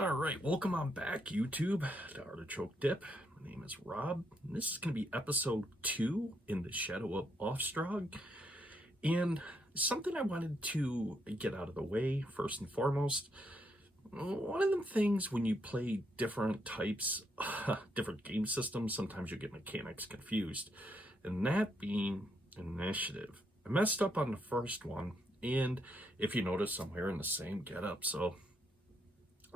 All right, welcome on back, YouTube, to Artichoke Dip. My name is Rob, and this is going to be episode 2 in the Shadow of Aufstrag. And something I wanted to get out of the way, first and foremost, one of them things when you play different types, different game systems, sometimes you get mechanics confused, and that being initiative. I messed up on the first one, and if you notice, I'm wearing the same getup,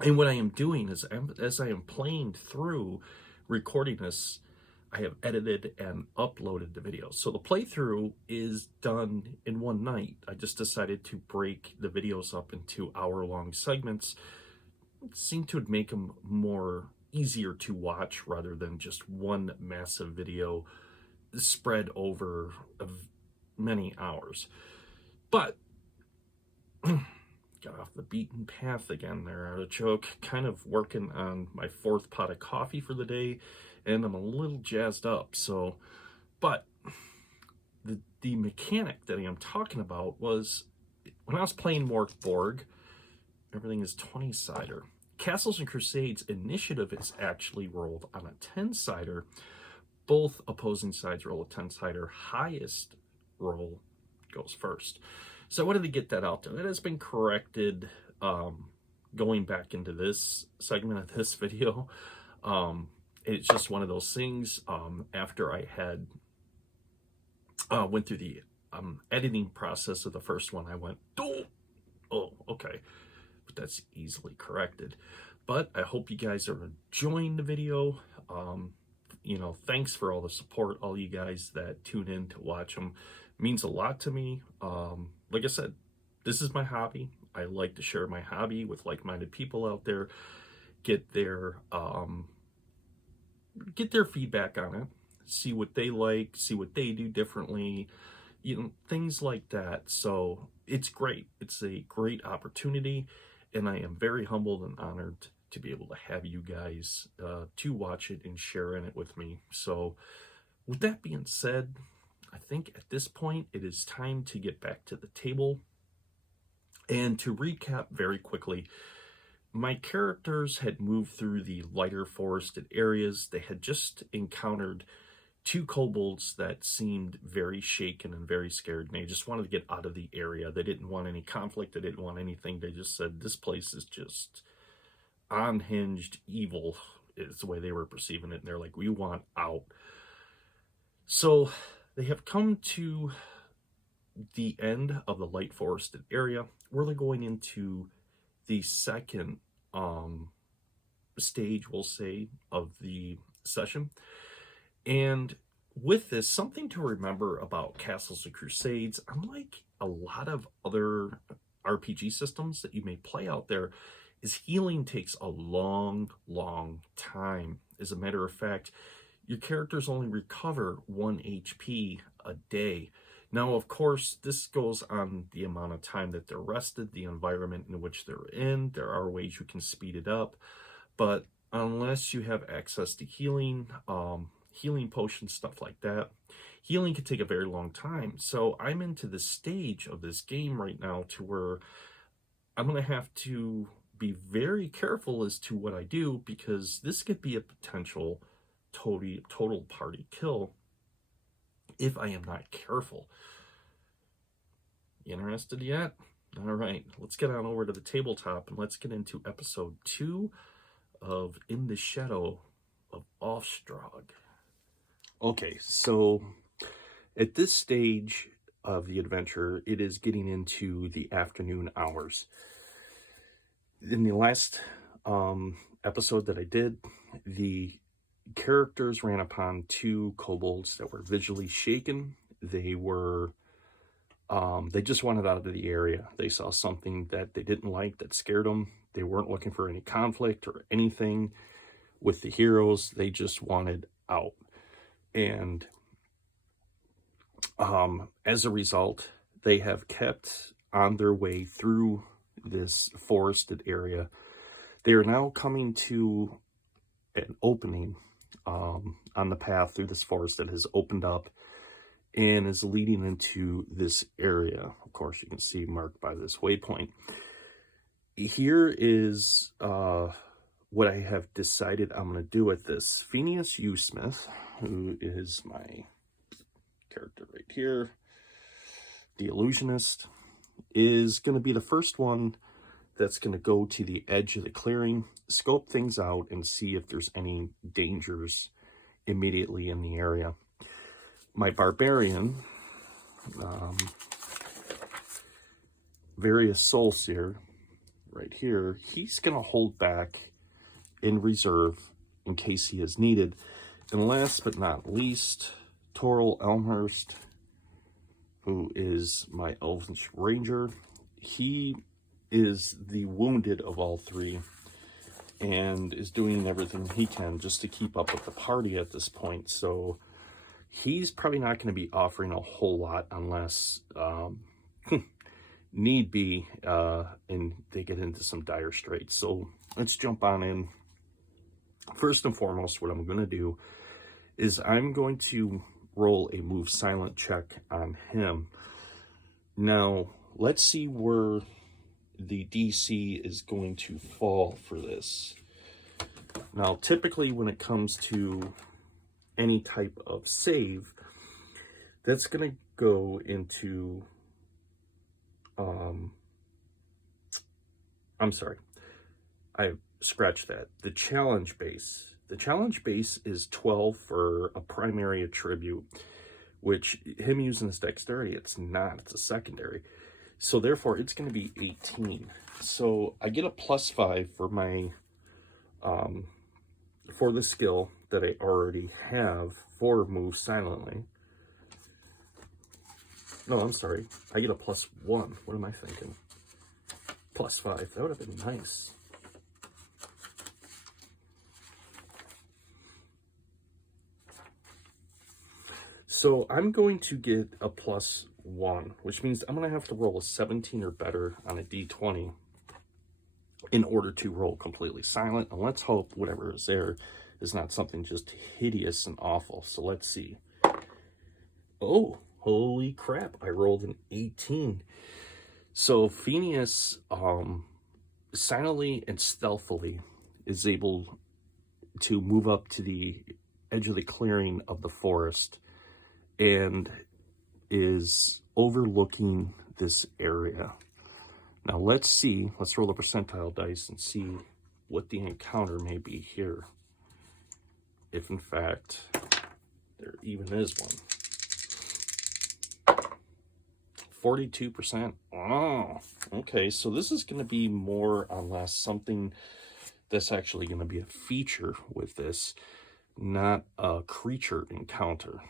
and what I am doing is, as I am playing through recording this, I have edited and uploaded the video. So the playthrough is done in one night. I just decided to break the videos up into hour-long segments. It seemed to make them more easier to watch rather than just one massive video spread over many hours. But got off the beaten path again there, Artichoke. Kind of working on my 4th pot of coffee for the day, and I'm a little jazzed up. But the mechanic that I am talking about was, when I was playing Mork Borg, everything is 20-sider. Castles and Crusades initiative is actually rolled on a 10-sider. Both opposing sides roll a 10-sider. Highest roll goes first. So I wanted to get that out there. That has been corrected going back into this segment of this video. It's just one of those things. After I had went through the editing process of the first one, I went, oh, okay. But that's easily corrected. But I hope you guys are enjoying the video. Thanks for all the support, all you guys that tune in to watch them. It means a lot to me. Like I said, this is my hobby. I like to share my hobby with like-minded people out there, get their feedback on it, see what they like, see what they do differently, things like that. So it's great. It's a great opportunity, and I am very humbled and honored to be able to have you guys to watch it and share in it with me. So with that being said, I think at this point it is time to get back to the table. And to recap very quickly, my characters had moved through the lighter forested areas. They had just encountered 2 kobolds that seemed very shaken and very scared, and they just wanted to get out of the area. They didn't want any conflict. They didn't want anything. They just said, this place is just unhinged evil, is the way they were perceiving it. And they're like, we want out. So they have come to the end of the light forested area, where they're going into the second stage, we'll say, of the session. And with this, something to remember about Castles and Crusades, unlike a lot of other RPG systems that you may play out there, is healing takes a long time. As a matter of fact, your characters only recover 1 HP a day. Now, of course, this goes on the amount of time that they're rested, the environment in which they're in. There are ways you can speed it up, but unless you have access to healing, healing potions, stuff like that, healing can take a very long time. So I'm into the stage of this game right now to where I'm going to have to be very careful as to what I do, because this could be a potential total party kill if I am not careful. You interested yet? All right, let's get on over to the tabletop and let's get into episode 2 of In the Shadow of Aufstrag. Okay, so at this stage of the adventure, it is getting into the afternoon hours. In the last episode that I did, the characters ran upon 2 kobolds that were visually shaken. They were they just wanted out of the area. They saw something that they didn't like, that scared them. They weren't looking for any conflict or anything with the heroes. They just wanted out. And as a result, they have kept on their way through this forested area. They are now coming to an opening on the path through this forest that has opened up and is leading into this area. Of course, you can see marked by this waypoint. Here is what I have decided I'm going to do with this. Phineas U. Smith, who is my character right here, the illusionist, is going to be the first one that's going to go to the edge of the clearing, scope things out, and see if there's any dangers immediately in the area. My barbarian, Various Soul Seer, right here, he's going to hold back in reserve in case he is needed. And last but not least, Toril Elmhurst, who is my Elvish Ranger. He is the wounded of all three and is doing everything he can just to keep up with the party at this point. So he's probably not going to be offering a whole lot unless need be, and they get into some dire straits. So let's jump on in. First and foremost, what I'm going to do is I'm going to roll a move silent check on him. Now, let's see where the DC is going to fall for this. Now, typically when it comes to any type of save, that's going to go into, I'm sorry, I scratched that. The challenge base. The challenge base is 12 for a primary attribute, which him using his dexterity, it's not, it's a secondary. So therefore it's going to be 18. So I get a +5 for my, for the skill that I already have for move silently. No, I'm sorry. I get a +1. What am I thinking? +5. That would have been nice. So I'm going to get a +1, which means I'm going to have to roll a 17 or better on a d20 in order to roll completely silent. And let's hope whatever is there is not something just hideous and awful. So let's see. Oh, holy crap. I rolled an 18. So Phineas silently and stealthily is able to move up to the edge of the clearing of the forest and is overlooking this area. Now let's see, let's roll the percentile dice and see what the encounter may be here. If in fact there even is one. 42%. Oh, okay. So this is going to be more or less something that's actually going to be a feature with this, not a creature encounter.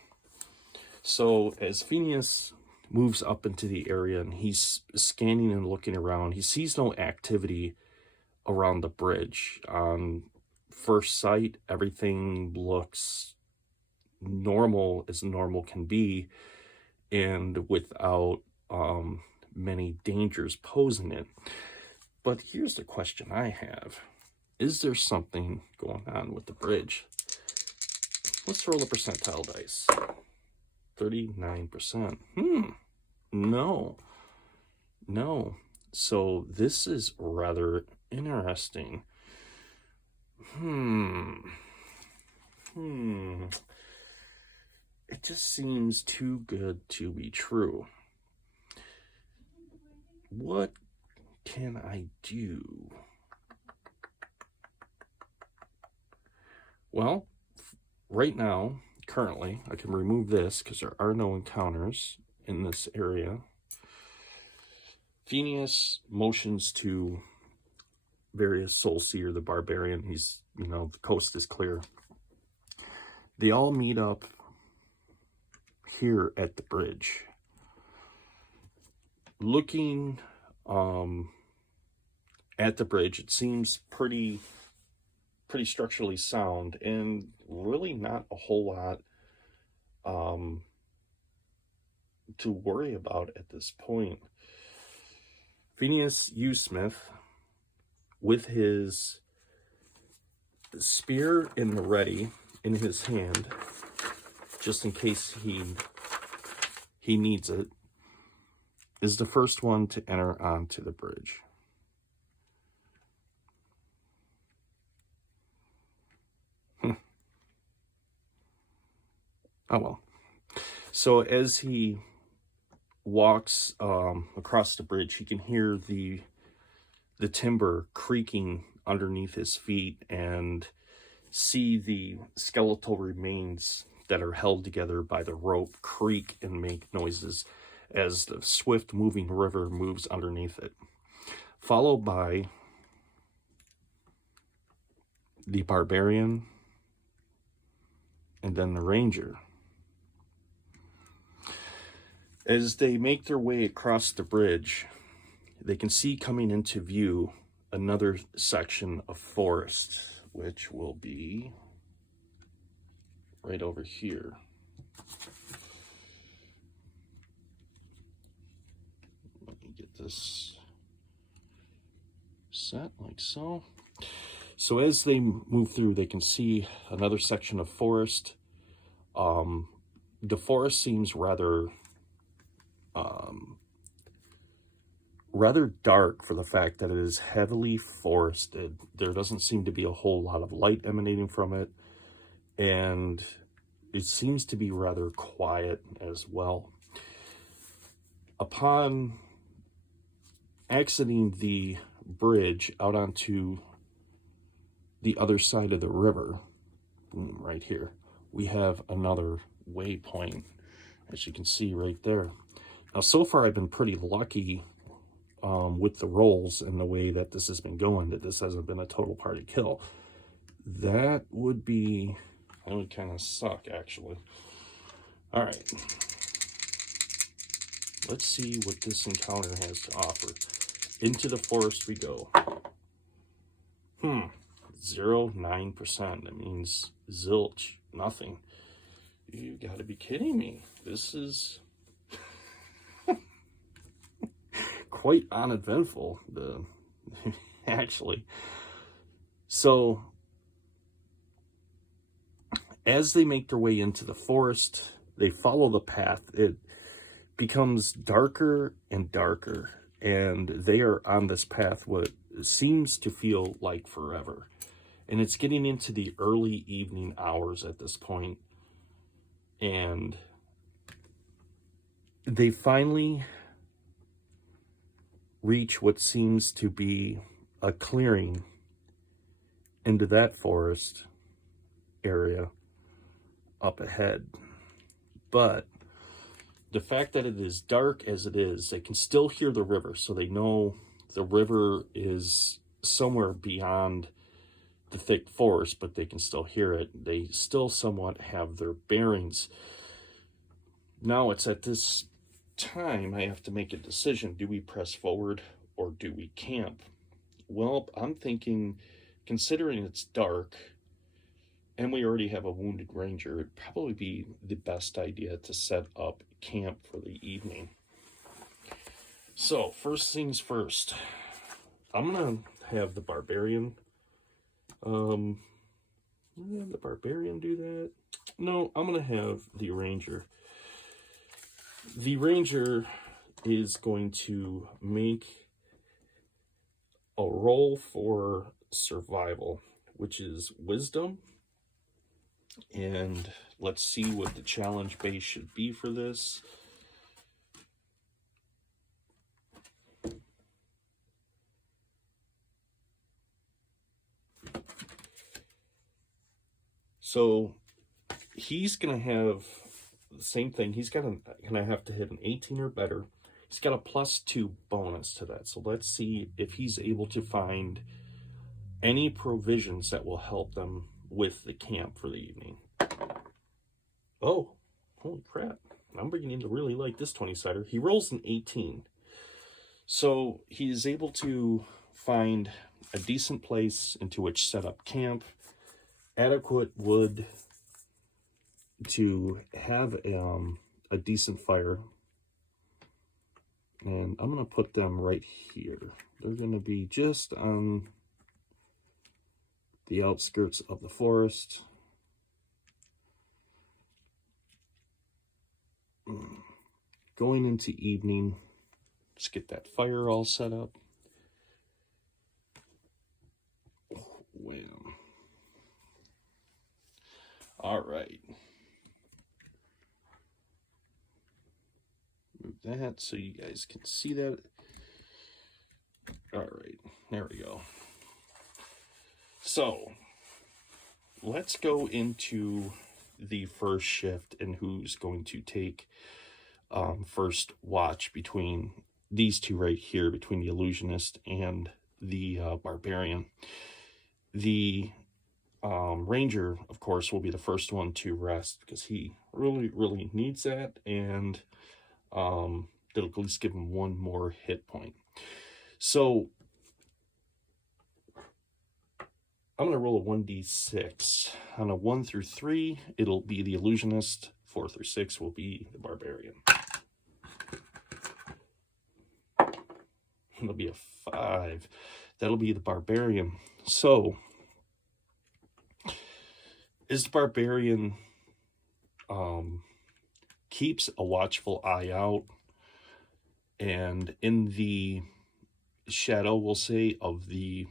So as Phineas moves up into the area and he's scanning and looking around, he sees no activity around the bridge. On first sight, everything looks normal as normal can be, and without many dangers posing it. But here's the question I have. Is there something going on with the bridge? Let's roll a percentile dice. 39%. No. So this is rather interesting. It just seems too good to be true. What can I do? Well, right now, currently, I can remove this because there are no encounters in this area. Phineas motions to Various Soul Seer, the barbarian. He's, the coast is clear. They all meet up here at the bridge. Looking at the bridge, it seems pretty structurally sound and really not a whole lot to worry about at this point. Phineas U. Smith, with his spear in the ready in his hand, just in case he needs it, is the first one to enter onto the bridge. Oh well. So as he walks across the bridge, he can hear the timber creaking underneath his feet and see the skeletal remains that are held together by the rope creak and make noises as the swift moving river moves underneath it, followed by the barbarian and then the ranger. As they make their way across the bridge, they can see coming into view another section of forest, which will be right over here. Let me get this set like so. So as they move through, they can see another section of forest. The forest seems rather dark for the fact that it is heavily forested. There doesn't seem to be a whole lot of light emanating from it, and it seems to be rather quiet as well. Upon exiting the bridge out onto the other side of the river, boom, right here, we have another waypoint, as you can see right there. Now, so far I've been pretty lucky with the rolls and the way that this has been going, that this hasn't been a total party kill. That would kind of suck, actually. All right. Let's see what this encounter has to offer. Into the forest we go. 0.9%. That means zilch, nothing. You gotta be kidding me. This is quite uneventful, actually. So, as they make their way into the forest, they follow the path. It becomes darker and darker, and they are on this path what seems to feel like forever. And it's getting into the early evening hours at this point, and they finally reach what seems to be a clearing into that forest area up ahead. But the fact that it is dark as it is, they can still hear the river, so they know the river is somewhere beyond the thick forest, but they can still hear it. They still somewhat have their bearings. Now it's at this time I have to make a decision. Do we press forward or do we camp? Well, I'm thinking, considering it's dark and we already have a wounded ranger, it'd probably be the best idea to set up camp for the evening. So first things first, I'm gonna have the barbarian do that. No, I'm gonna have the ranger. The ranger is going to make a roll for survival, which is wisdom. And let's see what the challenge base should be for this. So he's going to have the same thing. He's going to have to hit an 18 or better. He's got a +2 bonus to that. So let's see if he's able to find any provisions that will help them with the camp for the evening. Oh, holy crap. I'm beginning to really like this 20-sider. He rolls an 18. So he is able to find a decent place into which set up camp, adequate wood to have a decent fire. And I'm going to put them right here. They're going to be just on the outskirts of the forest. Going into evening, just get that fire all set up. Wham. All right. that so you guys can see that. All right, there we go. So let's go into the first shift and who's going to take first watch between these two right here, between the illusionist and the barbarian. The ranger, of course, will be the first one to rest because he really needs that, and it'll at least give him one more hit point. So I'm going to roll a 1d6. On a 1 through 3, it'll be the illusionist. 4 through 6 will be the barbarian. It'll be a 5. That'll be the barbarian. So, as the barbarian keeps a watchful eye out, and in the shadow, we'll say, of the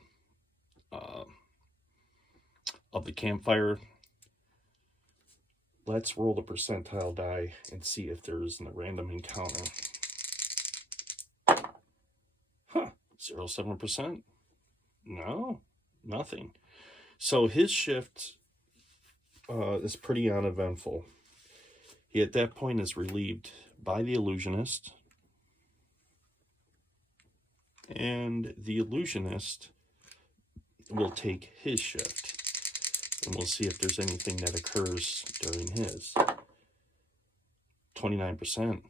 campfire, let's roll the percentile die and see if there's a random encounter. 0.7%? No, nothing. So his shift is pretty uneventful. He at that point is relieved by the illusionist, and the illusionist will take his shift, and we'll see if there's anything that occurs during his. 29%.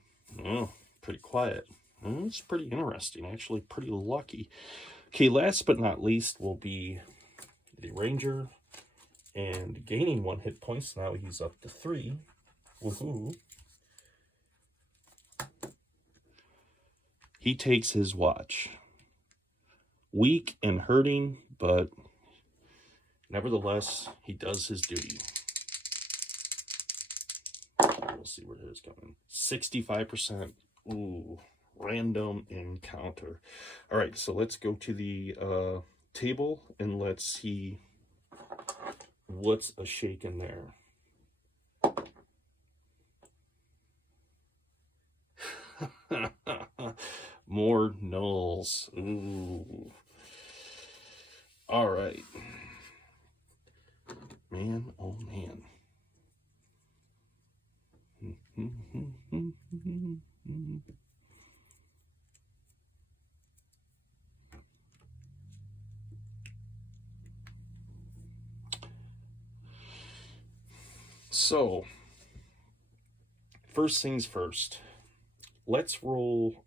Oh, pretty quiet. It's pretty interesting, actually pretty lucky. Okay, last but not least will be the ranger, and gaining 1 hit points. Now he's up to 3. Woohoo. He takes his watch. Weak and hurting, but nevertheless, he does his duty. We'll see where it is coming. 65%. Ooh, random encounter. All right, so let's go to the table and let's see what's a shake in there. More nulls. Ooh. All right. Man, oh man. So, first things first. Let's roll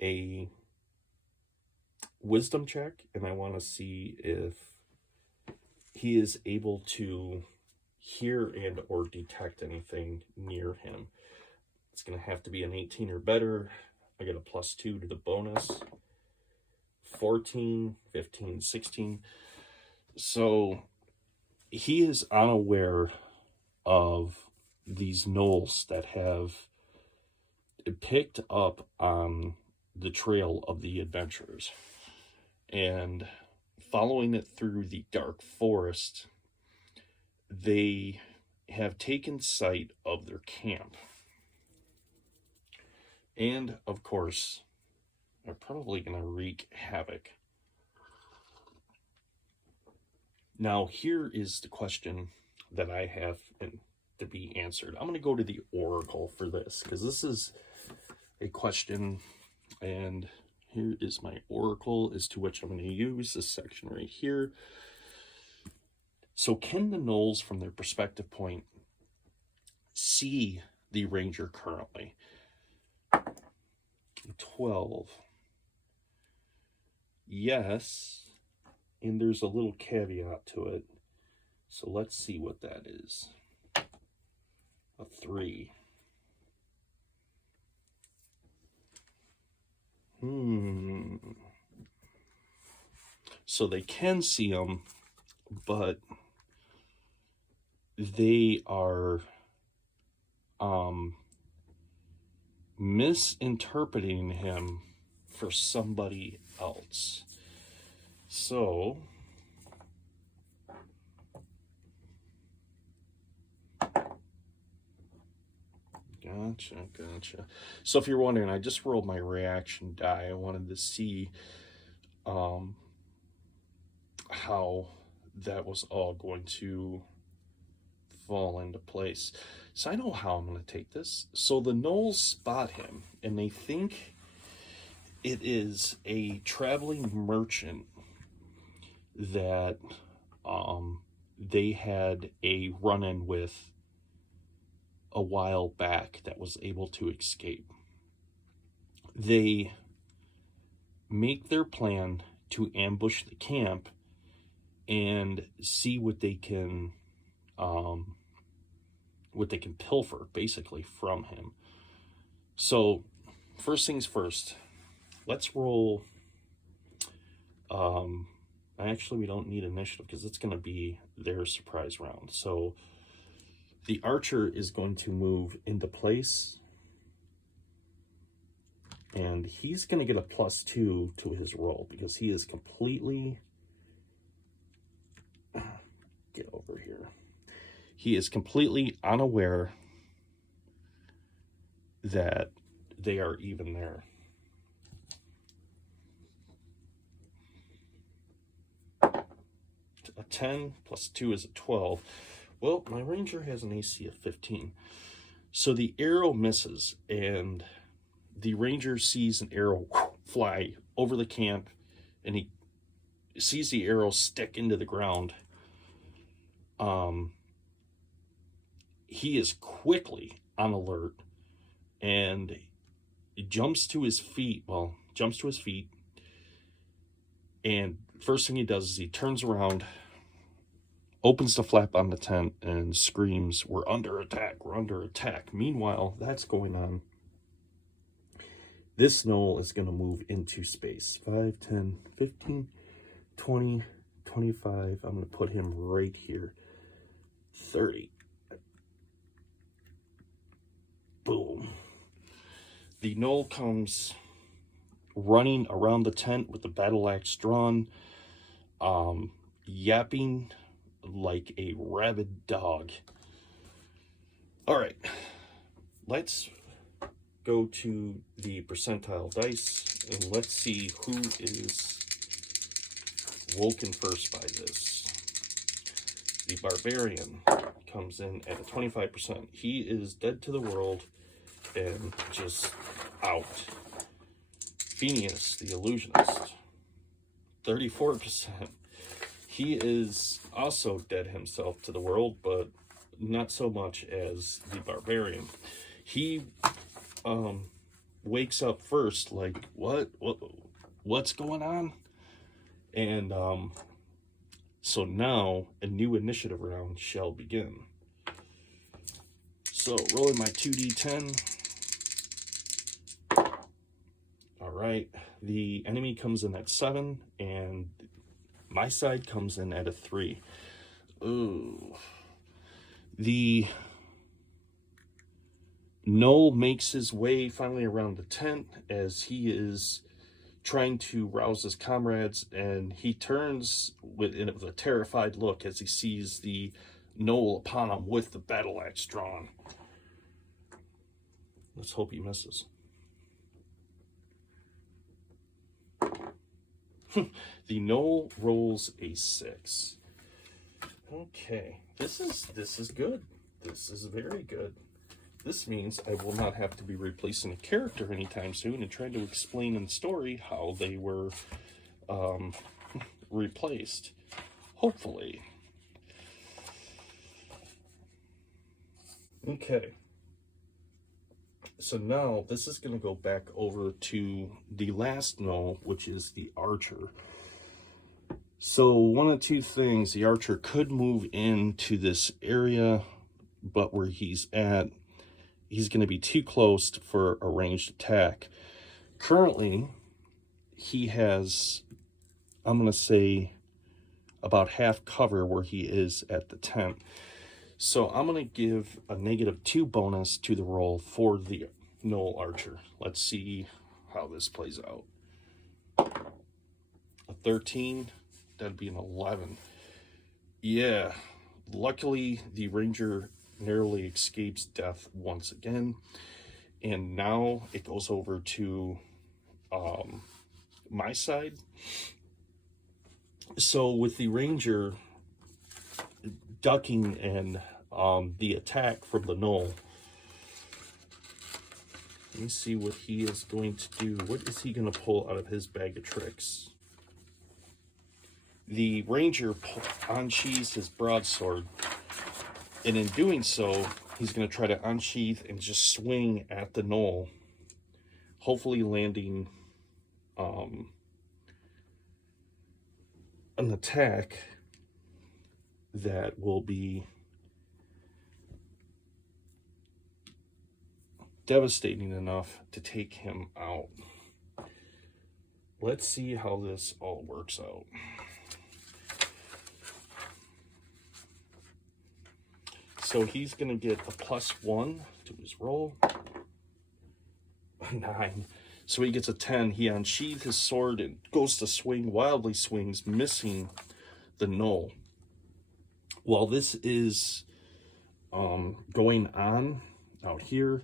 a wisdom check, and I want to see if he is able to hear and or detect anything near him. It's going to have to be an 18 or better. I get a +2 to the bonus. 14, 15, 16. So he is unaware of these gnolls that have picked up on the trail of the adventurers, and following it through the dark forest, they have taken sight of their camp, and of course are probably going to wreak havoc. Now here is the question that I have to be answered. I'm going to go to the oracle for this, because this is a question, and here is my oracle, as to which I'm going to use this section right here. So can the gnolls, from their perspective point, see the ranger currently? 12. Yes, and there's a little caveat to it. So let's see what that is. A 3. So they can see him, but they are misinterpreting him for somebody else. So Gotcha. So if you're wondering, I just rolled my reaction die. I wanted to see how that was all going to fall into place. So I know how I'm going to take this. So the gnolls spot him, and they think it is a traveling merchant that they had a run-in with a while back that was able to escape. They make their plan to ambush the camp and see what they can pilfer basically from him. So first things first, let's roll. Actually, we don't need initiative because it's going to be their surprise round. So the archer is going to move into place, and he's going to get a +2 to his roll because he is completely, get over here. He is completely unaware that they are even there. A 10 + 2 is a 12. Well, my ranger has an AC of 15. So the arrow misses, and the ranger sees an arrow fly over the camp, and he sees the arrow stick into the ground. He is quickly on alert and jumps to his feet. And first thing he does is he turns around, opens the flap on the tent, and screams, "We're under attack, we're under attack." Meanwhile, that's going on. This gnoll is going to move into space. 5, 10, 15, 20, 25. I'm going to put him right here. 30. Boom. The gnoll comes running around the tent with the battle axe drawn, yapping like a rabid dog. All right, let's go to the percentile dice and let's see who is woken first by this. The barbarian comes in at a 25%. He is dead to the world and just out. Phineas, the illusionist, 34%. He is also dead himself to the world, but not so much as the barbarian. He wakes up first like, what's going on? And so now a new initiative round shall begin. So rolling my 2d10. All right, the enemy comes in at 7, and my side comes in at a 3. Ooh. The gnoll makes his way finally around the tent as he is trying to rouse his comrades, and he turns with a terrified look as he sees the gnoll upon him with the battle axe drawn. Let's hope he misses. The gnoll rolls a 6. Okay, this is good. This is very good. This means I will not have to be replacing a character anytime soon and trying to explain in the story how they were replaced. Hopefully. Okay. So now this is going to go back over to the last gnoll, which is the archer. So one of two things, the archer could move into this area, but where he's at, he's going to be too close for a ranged attack. Currently, he has, I'm going to say, about half cover where he is at the tent. So I'm going to give a -2 bonus to the roll for the gnoll archer. Let's see how this plays out. A 13, that'd be an 11. Yeah, luckily the ranger narrowly escapes death once again. And now it goes over to my side. So with the ranger ducking and the attack from the gnoll, let me see what he is going to do. What is he going to pull out of his bag of tricks? The ranger unsheathes his broadsword, and in doing so, he's going to try to unsheath and just swing at the gnoll, hopefully landing an attack that will be devastating enough to take him out. Let's see how this all works out. So he's going to get a +1 to his roll. 9. So he gets a 10. He unsheathes his sword and goes to swing, wildly swings, missing the gnoll. While this is going on out here,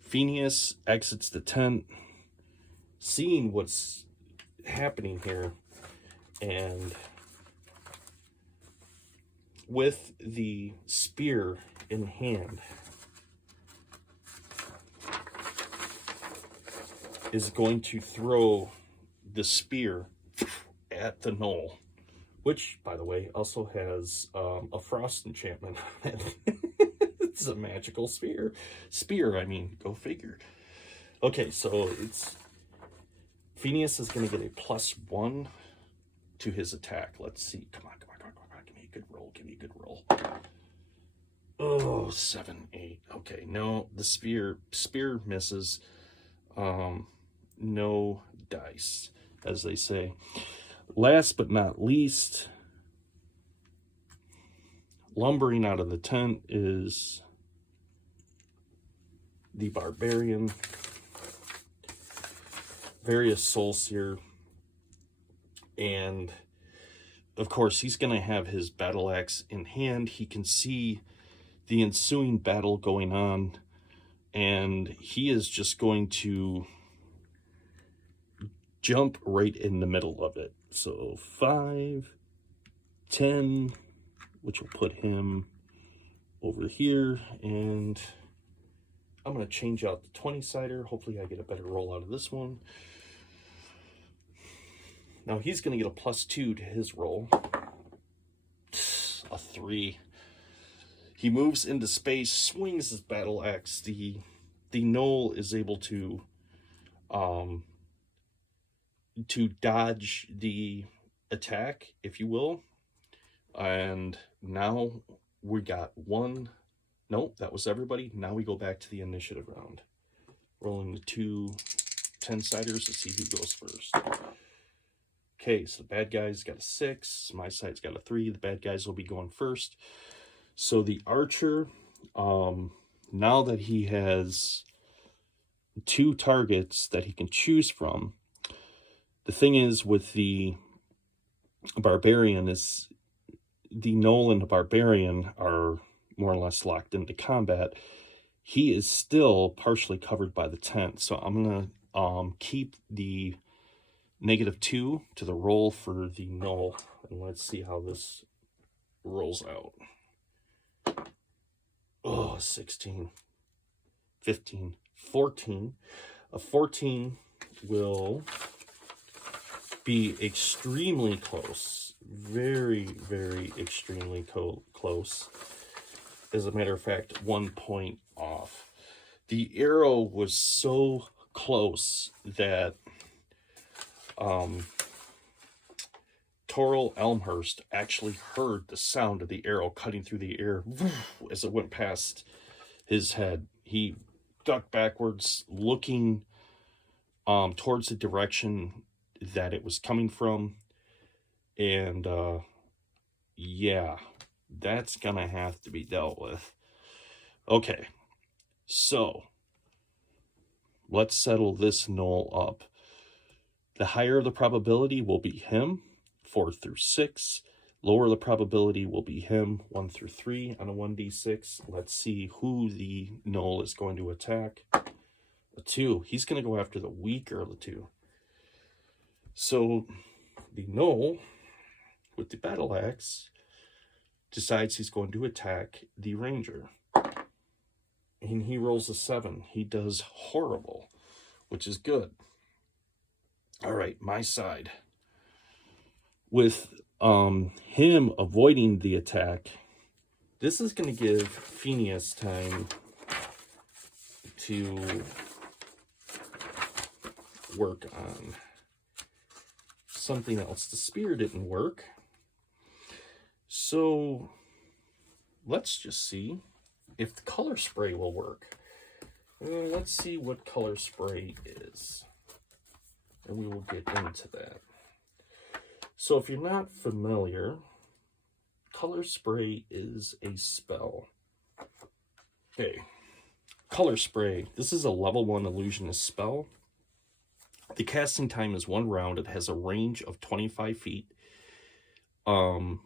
Phineas exits the tent, seeing what's happening here, and with the spear in hand, is going to throw the spear at the gnoll, which, by the way, also has a frost enchantment on it. It's a magical spear. I mean, go figure. Okay, so it's Phineas is going to get a +1 to his attack. Let's see. Come on. Give me a good roll. Oh, 7, 8. Okay, no, the spear misses. No dice, as they say. Last but not least, lumbering out of the tent is the barbarian, Various Soul Seer, and of course he's going to have his battle axe in hand. He can see the ensuing battle going on, and he is just going to jump right in the middle of it. So 5, 10, which will put him over here, and I'm going to change out the 20-sider. Hopefully I get a better roll out of this one. Now he's going to get a +2 to his roll. A 3. He moves into space, swings his battle axe. The gnoll is able to dodge the attack, if you will. And now we got one. Nope, that was everybody. Now we go back to the initiative round. Rolling the 2 10-siders to see who goes first. Okay, so the bad guy's got a 6. My side's got a 3. The bad guys will be going first. So the archer, now that he has 2 targets that he can choose from, the thing is with the barbarian is the gnoll and the barbarian are more or less locked into combat. He is still partially covered by the tent, so I'm going to keep the -2 to the roll for the gnoll, and let's see how this rolls out. Oh, 16, 15, 14. A 14 will be extremely close. Very, very extremely close. As a matter of fact, 1 point off. The arrow was so close that Toril Elmhurst actually heard the sound of the arrow cutting through the air as it went past his head. He ducked backwards, looking towards the direction that it was coming from, and yeah, that's gonna have to be dealt with. Okay, so let's settle this gnoll up. The higher the probability will be him, 4 through 6. Lower the probability will be him, 1 through 3 on a 1d6. Let's see who the gnoll is going to attack. A 2. He's going to go after the weaker of the 2. So the gnoll with the battle axe decides he's going to attack the ranger. And he rolls a 7. He does horrible, which is good. All right, my side. With him avoiding the attack, this is going to give Phineas time to work on something else. The spear didn't work. So let's just see if the color spray will work. Let's see what color spray is, and we will get into that. So if you're not familiar, color spray is a spell. Okay, color spray. This is a level 1 illusionist spell. The casting time is 1 round. It has a range of 25 feet. And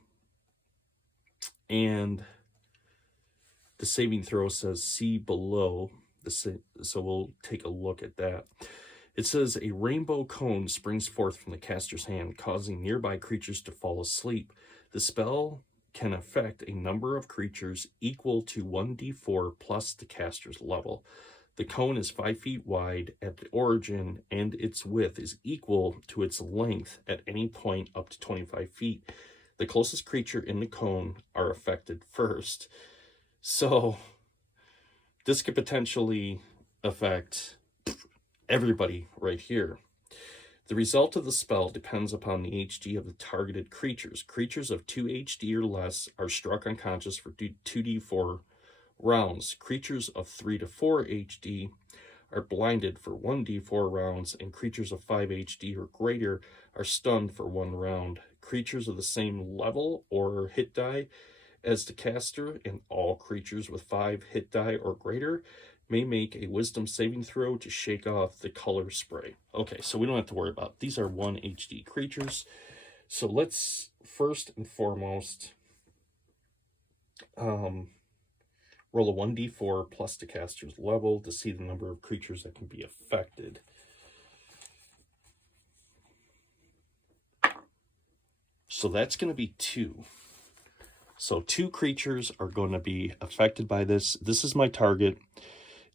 the saving throw says see below. So we'll take a look at that. It says a rainbow cone springs forth from the caster's hand, causing nearby creatures to fall asleep. The spell can affect a number of creatures equal to 1d4 plus the caster's level. The cone is 5 feet wide at the origin, and its width is equal to its length at any point up to 25 feet. The closest creature in the cone are affected first. So this could potentially affect everybody right here. The result of the spell depends upon the HD of the targeted creatures. Creatures of 2 HD or less are struck unconscious for 2d4 rounds. Creatures of 3 to 4 HD are blinded for 1d4 rounds, and creatures of 5 HD or greater are stunned for 1 round. Creatures of the same level or hit die as the caster, and all creatures with 5 hit die or greater may make a wisdom saving throw to shake off the color spray. Okay, so we don't have to worry about it. These are 1 HD creatures. So let's first and foremost roll a 1d4 plus the caster's level to see the number of creatures that can be affected. So that's going to be 2. So 2 creatures are going to be affected by this. This is my target.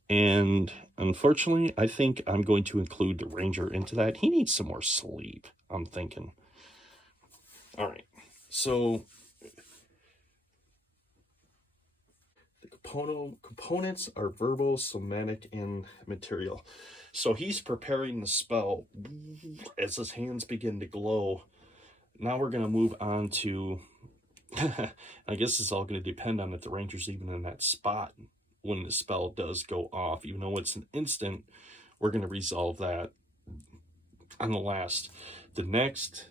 And unfortunately, I think I'm going to include the ranger into that. He needs some more sleep, I'm thinking. All right. So the components are verbal, somatic, and material. So he's preparing the spell as his hands begin to glow. Now we're going to move on to, I guess it's all going to depend on if the ranger's even in that spot when the spell does go off. Even though it's an instant, we're going to resolve that on the last. The next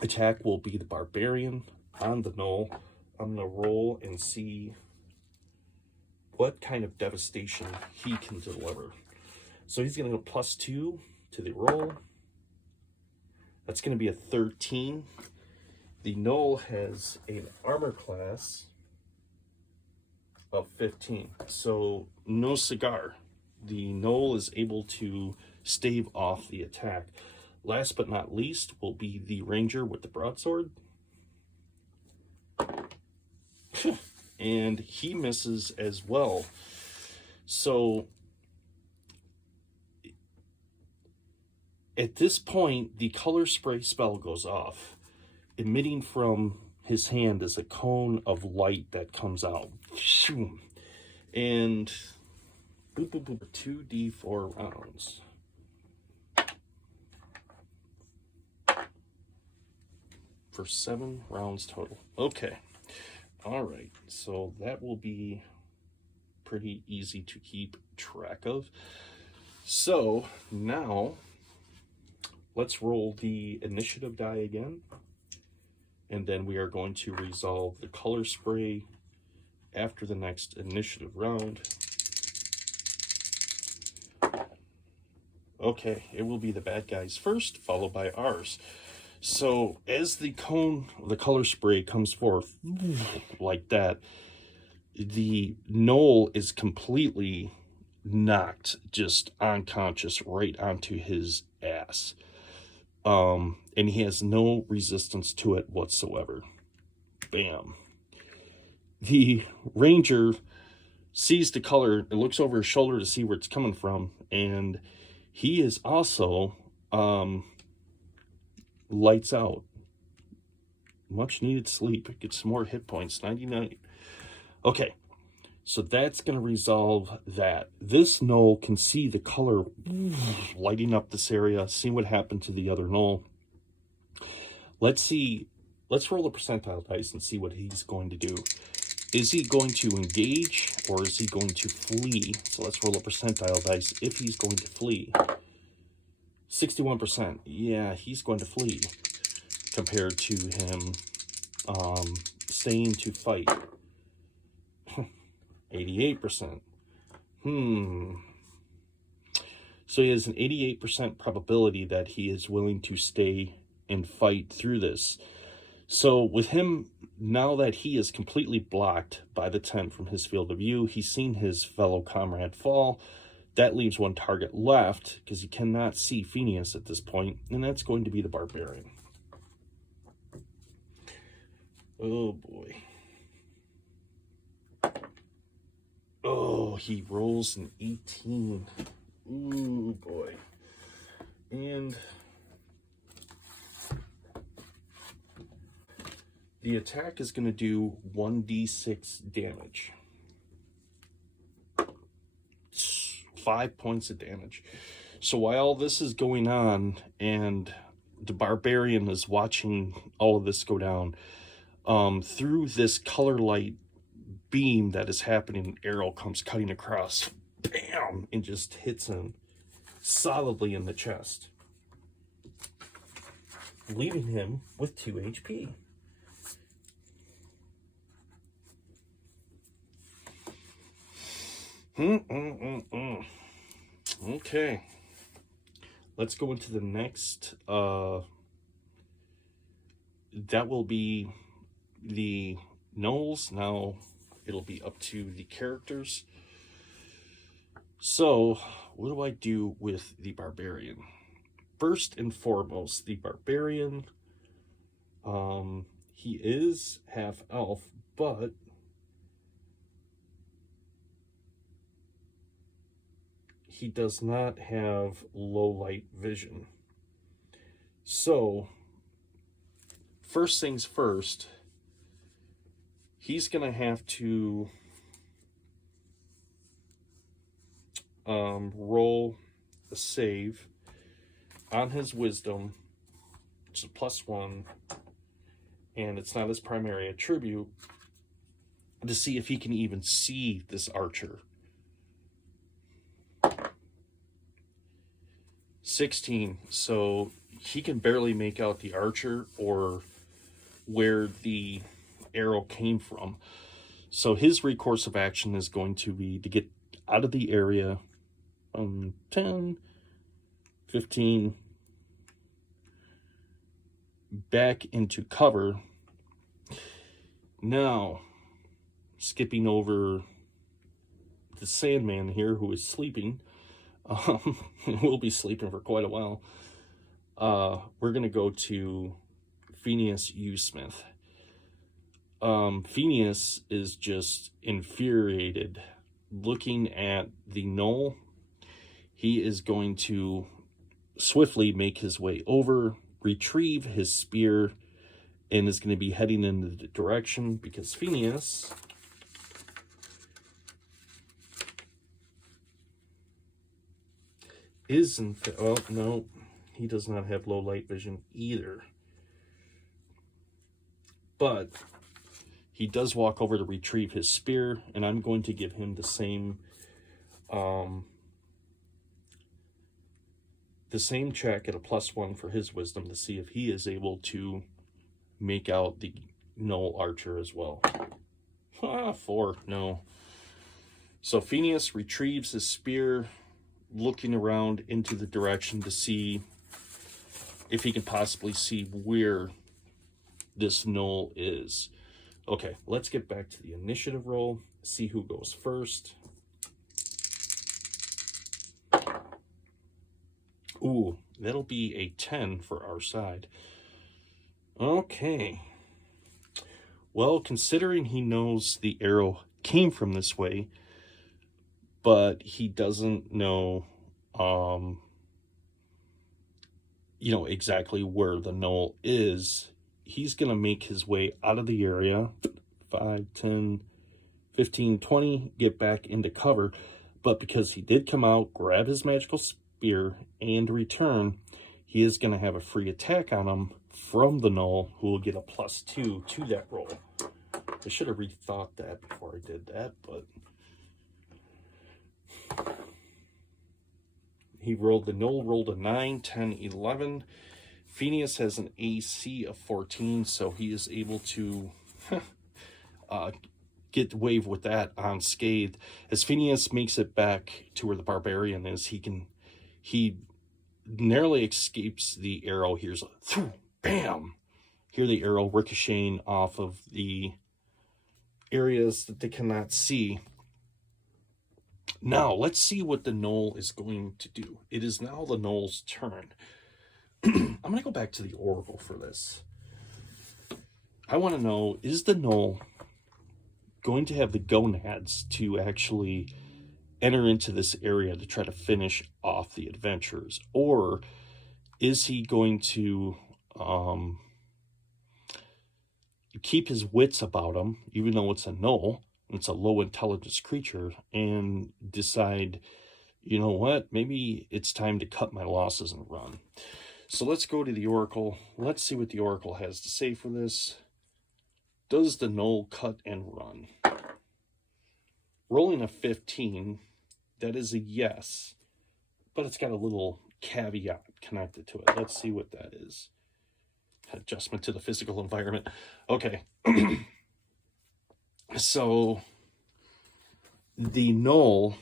attack will be the barbarian on the gnoll. I'm going to roll and see what kind of devastation he can deliver. So he's going to go +2 to the roll. That's going to be a 13. The gnoll has an armor class of 15. So no cigar. The gnoll is able to stave off the attack. Last but not least will be the ranger with the broadsword. And he misses as well. So at this point, the color spray spell goes off. Emitting from his hand is a cone of light that comes out. And 2d4 rounds. For 7 rounds total. Okay. All right. So that will be pretty easy to keep track of. So now let's roll the initiative die again. And then we are going to resolve the color spray after the next initiative round. Okay, it will be the bad guys first, followed by ours. So as the color spray comes forth like that, the knoll is completely knocked just unconscious right onto his ass. And he has no resistance to it whatsoever. Bam. The ranger sees the color and looks over his shoulder to see where it's coming from, and he is also lights out. Much needed sleep. Get some more hit points. 99. Okay, so that's going to resolve that. This knoll can see the color lighting up this area. See what happened to the other knoll. Let's see. Let's roll the percentile dice and see what he's going to do. Is he going to engage or is he going to flee? So let's roll a percentile dice if he's going to flee. 61%. Yeah, he's going to flee compared to him staying to fight. 88%. So he has an 88% probability that he is willing to stay and fight through this. So with him, now that he is completely blocked by the tent from his field of view, he's seen his fellow comrade fall. That leaves one target left because he cannot see Phineas at this point, and that's going to be the barbarian. Oh boy. Oh, he rolls an 18. Ooh boy. And the attack is going to do 1d6 damage. 5 points of damage. So while this is going on and the barbarian is watching all of this go down, through this color light beam that is happening, an arrow comes cutting across, bam, and just hits him solidly in the chest, leaving him with 2 HP. Okay, let's go into the next. That will be the gnolls. Now it'll be up to the characters. So what do I do with the barbarian? First and foremost, the barbarian, he is half elf, but he does not have low light vision. So first things first, he's gonna have to roll a save on his wisdom, which is a +1, and it's not his primary attribute, to see if he can even see this archer. 16, so he can barely make out the archer or where the arrow came from. So his recourse of action is going to be to get out of the area, 10, 15, back into cover. Now, skipping over the Sandman here, who is sleeping, we'll be sleeping for quite a while. We're going to go to Phineas U. Smith. Phineas is just infuriated looking at the gnoll. He is going to swiftly make his way over, retrieve his spear, and is going to be heading in the direction because Phineas isn't. Oh, no, he does not have low light vision either. But he does walk over to retrieve his spear, and I'm going to give him the same check at a +1 for his wisdom to see if he is able to make out the gnoll archer as well. 4, no. So Phineas retrieves his spear, looking around into the direction to see if he can possibly see where this knoll is. Okay, let's get back to the initiative roll, see who goes first. Ooh, that'll be a 10 for our side. Okay. Well, considering he knows the arrow came from this way, but he doesn't know, exactly where the knoll is, he's going to make his way out of the area, 5, 10, 15, 20, get back into cover. But because he did come out, grab his magical spear, and return, he is going to have a free attack on him from the knoll, who will get a +2 to that roll. I should have rethought that before I did that, but he rolled, the knoll rolled a 9, 10, 11. Phineas has an AC of 14, so he is able to get wave with that unscathed. As Phineas makes it back to where the barbarian is, he narrowly escapes the arrow. Here's a bam! Hear the arrow ricocheting off of the areas that they cannot see. Now, let's see what the knoll is going to do. It is now the knoll's turn. I'm going to go back to the oracle for this. I want to know, is the knoll going to have the gonads to actually enter into this area to try to finish off the adventures? Or is he going to keep his wits about him, even though it's a knoll, it's a low intelligence creature, and decide, you know what, maybe it's time to cut my losses and run? So let's go to the oracle. Let's see what the oracle has to say for this. Does the knoll cut and run? Rolling a 15, that is a yes, but it's got a little caveat connected to it. Let's see what that is. Adjustment to the physical environment. Okay. So the knoll,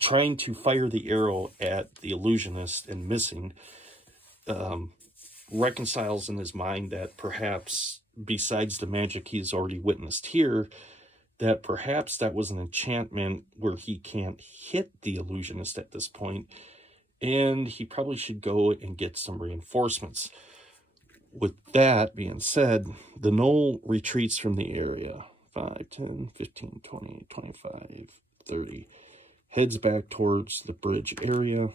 trying to fire the arrow at the illusionist and missing, reconciles in his mind that perhaps, besides the magic he's already witnessed here, that perhaps that was an enchantment where he can't hit the illusionist at this point, and he probably should go and get some reinforcements. With that being said, the knoll retreats from the area. 5, 10, 15, 20, 25, 30. Heads back towards the bridge area.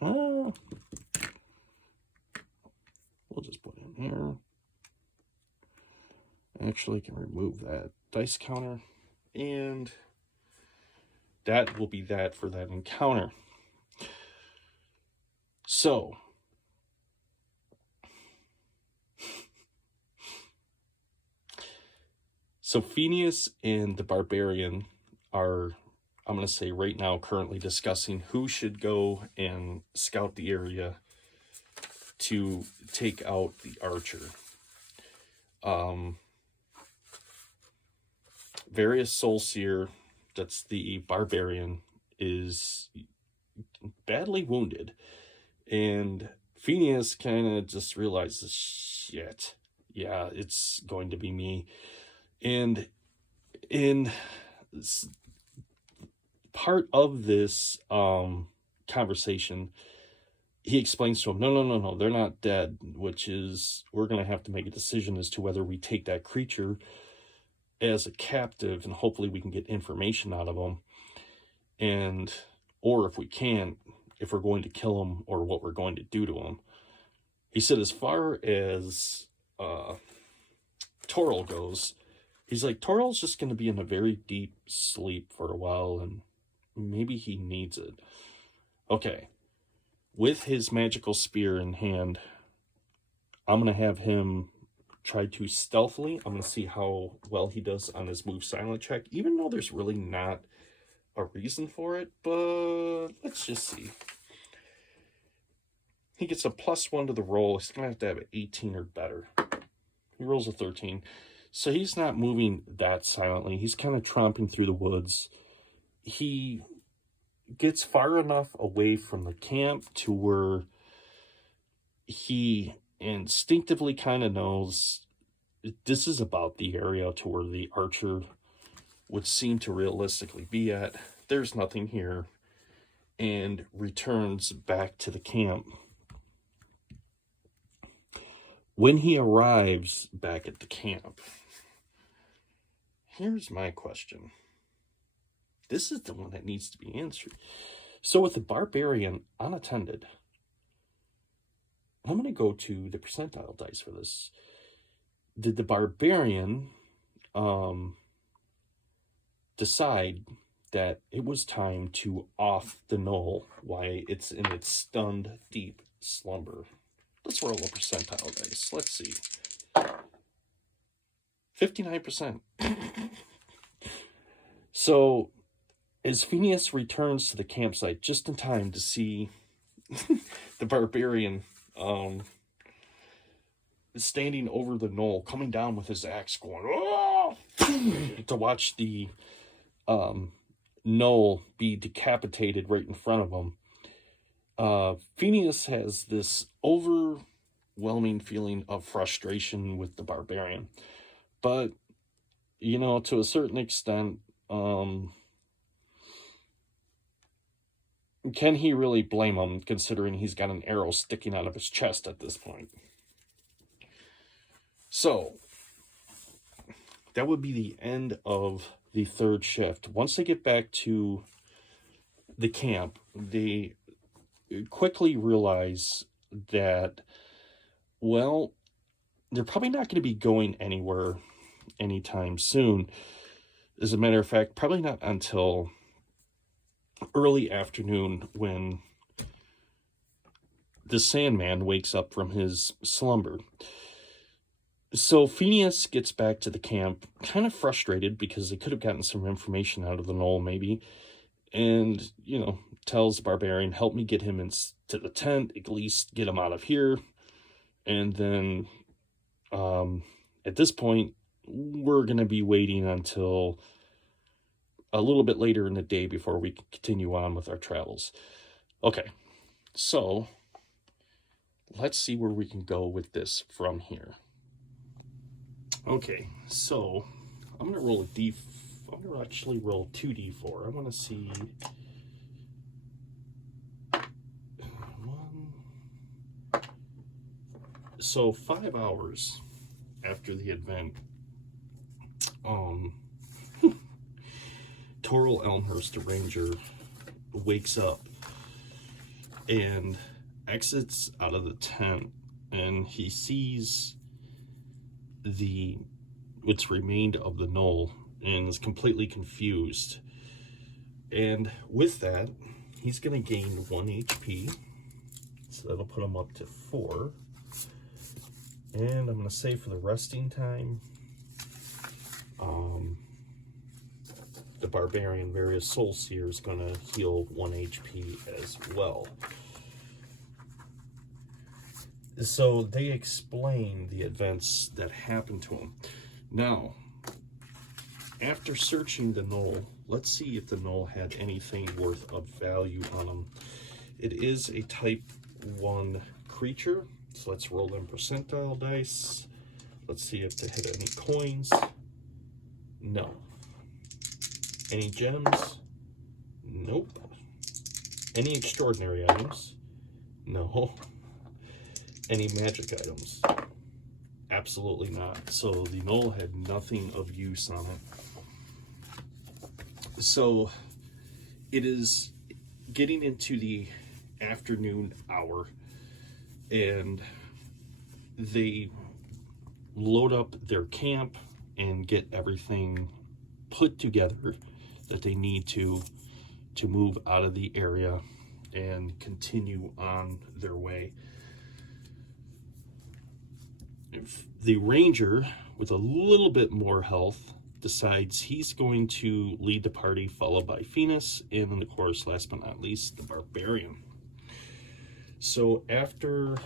We'll just put in here. Actually, can remove that dice counter. And that will be that for that encounter. So, Phineas and the barbarian are, I'm going to say right now, currently discussing who should go and scout the area to take out the archer. Various Soul Seer, that's the barbarian, is badly wounded. And Phineas kind of just realizes, shit, yeah, it's going to be me. And in part of this conversation, he explains to him, no, they're not dead, which is, we're going to have to make a decision as to whether we take that creature as a captive and hopefully we can get information out of him, and or if we can't, if we're going to kill him or what we're going to do to him. He said as far as Toril goes, he's like, Toril's just going to be in a very deep sleep for a while, and maybe he needs it. Okay. With his magical spear in hand, I'm going to have him try to stealthily. I'm going to see how well he does on his move silent check, even though there's really not a reason for it, but let's just see. He gets a +1 to the roll. He's going to have an 18 or better. He rolls a 13. So he's not moving that silently. He's kind of tromping through the woods. He gets far enough away from the camp to where he instinctively kind of knows this is about the area to where the archer would seem to realistically be at. There's nothing here, and returns back to the camp. When he arrives back at the camp, here's my question. This is the one that needs to be answered. So with the barbarian unattended, I'm going to go to the percentile dice for this. Did the barbarian decide that it was time to off the knoll while it's in its stunned deep slumber? Let's roll a percentile dice. Let's see. 59%. So as Phineas returns to the campsite just in time to see the barbarian standing over the knoll, coming down with his axe, going, oh! to watch the knoll be decapitated right in front of him. Phineas has this overwhelming feeling of frustration with the barbarian. But, you know, to a certain extent, can he really blame him, considering he's got an arrow sticking out of his chest at this point? So, that would be the end of the third shift. Once they get back to the camp, they quickly realize that, well, they're probably not going to be going anywhere anytime soon. As a matter of fact, probably not until early afternoon, when the Sandman wakes up from his slumber. So Phineas gets back to the camp, kind of frustrated because they could have gotten some information out of the knoll maybe, and, you know, tells the barbarian, help me get him into the tent, at least get him out of here. And then at this point, we're going to be waiting until a little bit later in the day before we can continue on with our travels. Okay, so let's see where we can go with this from here. Okay, so I'm going to roll I'm going to actually roll 2d4. I want to see. So 5 hours after the event, Toril Elmhurst, the ranger, wakes up and exits out of the tent, and he sees what's remained of the knoll and is completely confused. And with that, he's going to gain 1 HP, so that'll put him up to 4. And I'm going to say for the resting time, the barbarian, various soul seer, is going to heal 1 HP as well. So they explain the events that happened to him. Now, after searching the knoll, let's see if the knoll had anything worth of value on him. It is a type 1 creature, so let's roll in percentile dice. Let's see if they hit any coins. No. Any gems? Nope. Any extraordinary items? No. Any magic items? Absolutely not. So the knoll had nothing of use on it. So it is getting into the afternoon hour, and they load up their camp and get everything put together that they need to move out of the area and continue on their way. If the ranger, with a little bit more health, decides he's going to lead the party, followed by Phineas, and of course, last but not least, the barbarian. So after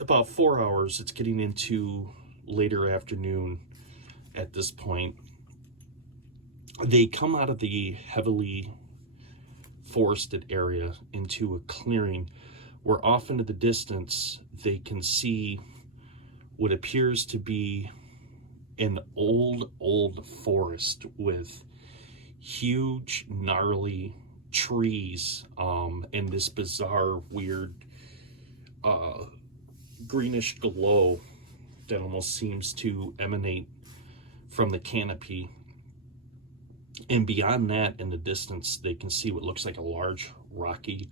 about 4 hours, it's getting into later afternoon at this point. They come out of the heavily forested area into a clearing where off into the distance they can see what appears to be an old forest with huge gnarly trees and this bizarre weird greenish glow that almost seems to emanate from the canopy. And beyond that, in the distance, they can see what looks like a large rocky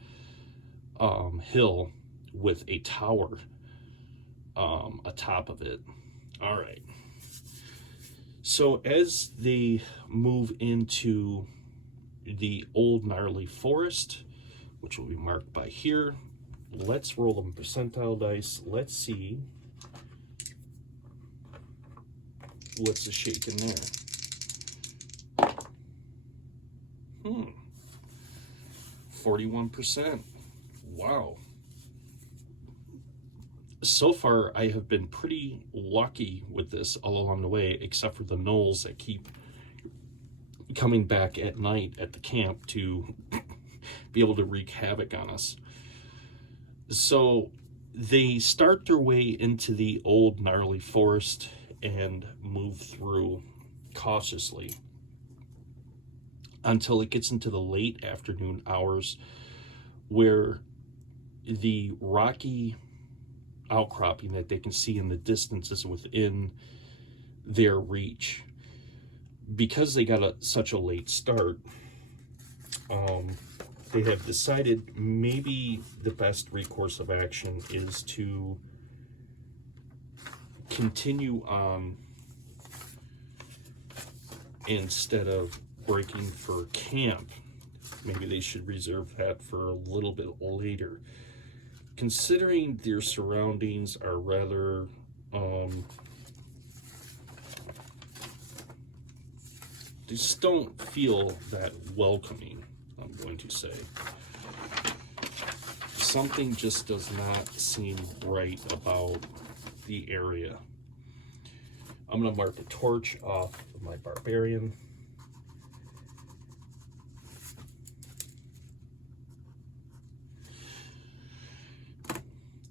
hill with a tower atop of it. All right. So as they move into the old gnarly forest, which will be marked by here, let's roll them percentile dice. Let's see what's the shake in there. 41%. Wow. So far, I have been pretty lucky with this all along the way, except for the gnolls that keep coming back at night at the camp to be able to wreak havoc on us. So they start their way into the old gnarly forest and move through cautiously until it gets into the late afternoon hours, where the rocky outcropping that they can see in the distance is within their reach. Because they got such a late start, they have decided maybe the best recourse of action is to continue on instead of breaking for camp. Maybe they should reserve that for a little bit later. Considering their surroundings are rather they just don't feel that welcoming, I'm going to say. Something just does not seem right about the area. I'm going to mark a torch off of my barbarian.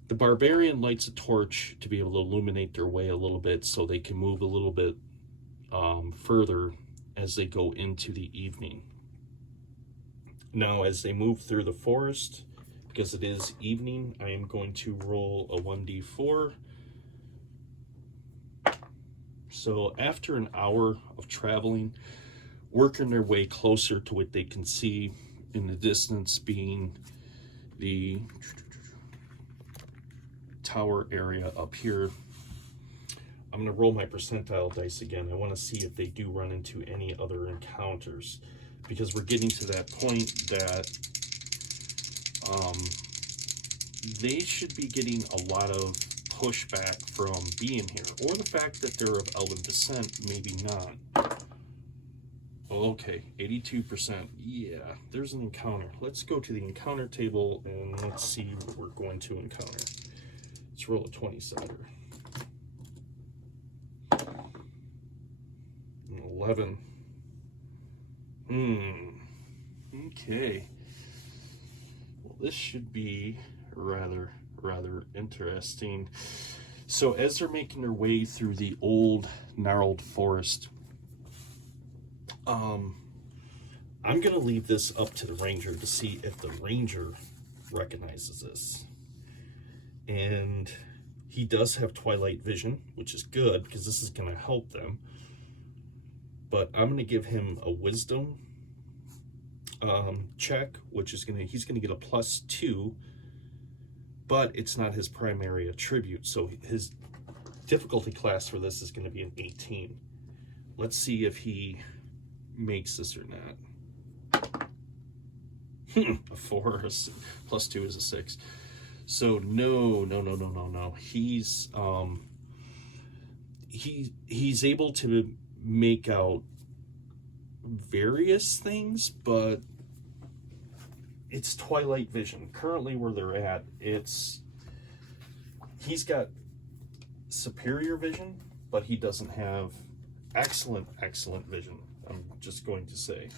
The barbarian lights a torch to be able to illuminate their way a little bit so they can move a little bit further as they go into the evening. Now, as they move through the forest, because it is evening, I am going to roll a 1d4. So after an hour of traveling, working their way closer to what they can see in the distance being the tower area up here, I'm going to roll my percentile dice again. I want to see if they do run into any other encounters, because we're getting to that point that they should be getting a lot of pushback from being here, or the fact that they're of elven descent, maybe not. Okay, 82%. Yeah, there's an encounter. Let's go to the encounter table and let's see what we're going to encounter. Let's roll a 20-sider. 11. Okay. Well, this should be rather interesting. So as they're making their way through the old gnarled forest, I'm gonna leave this up to the ranger to see if the ranger recognizes this. And he does have twilight vision, which is good because this is gonna help them. But I'm gonna give him a wisdom check, which is he's gonna get a +2, but it's not his primary attribute, so his difficulty class for this is gonna be an 18. Let's see if he makes this or not. A 4, +2 is a 6. So no. He's able to make out various things, but it's twilight vision. Currently where they're at, he's got superior vision, but he doesn't have excellent vision, I'm just going to say.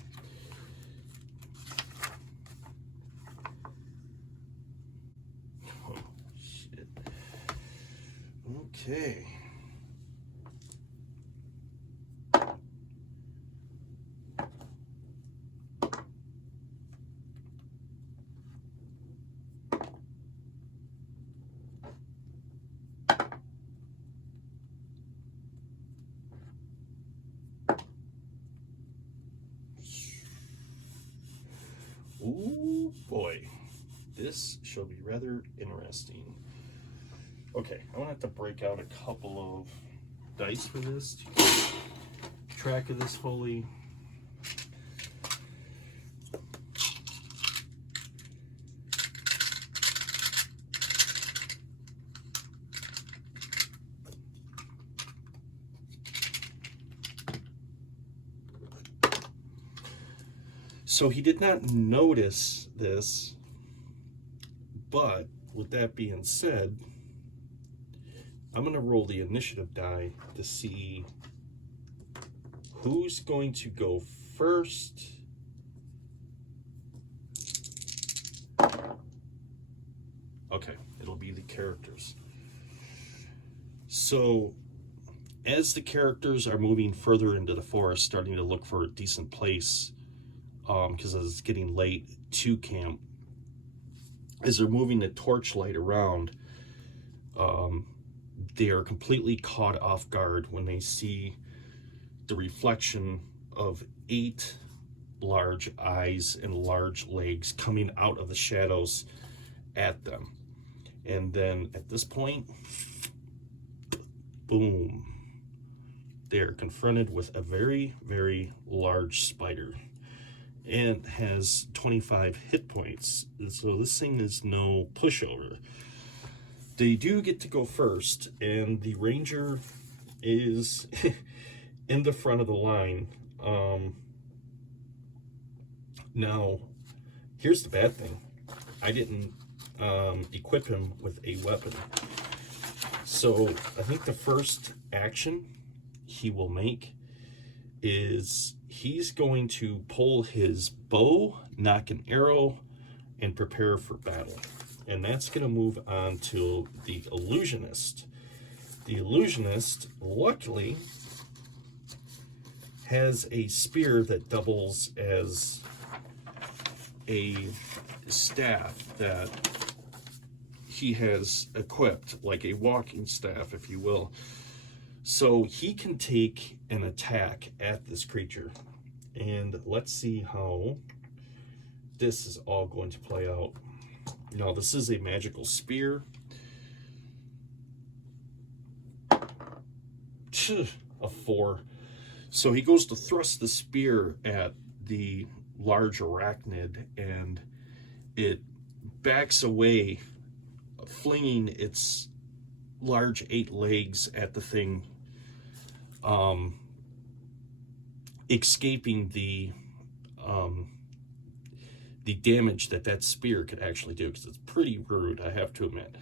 Okay. Ooh, boy. This shall be rather interesting. Okay, I'm gonna have to break out a couple of dice for this to keep track of this fully. So he did not notice this, but with that being said, I'm going to roll the initiative die to see who's going to go first. Okay, it'll be the characters. So as the characters are moving further into the forest, starting to look for a decent place, because it's getting late to camp, as they're moving the torchlight around, they are completely caught off guard when they see the reflection of 8 large eyes and large legs coming out of the shadows at them. And then at this point, boom, they're confronted with a very, very large spider, and has 25 hit points. So this thing is no pushover. They do get to go first, and the ranger is in the front of the line. Now, here's the bad thing. I didn't equip him with a weapon. So I think the first action he will make is he's going to pull his bow, knock an arrow, and prepare for battle. And that's going to move on to the illusionist. The illusionist, luckily, has a spear that doubles as a staff that he has equipped, like a walking staff, if you will. So he can take an attack at this creature. And let's see how this is all going to play out. Now, this is a magical spear. A 4. So he goes to thrust the spear at the large arachnid, and it backs away, flinging its large 8 legs at the thing, escaping the damage that spear could actually do, because it's pretty rude, I have to admit.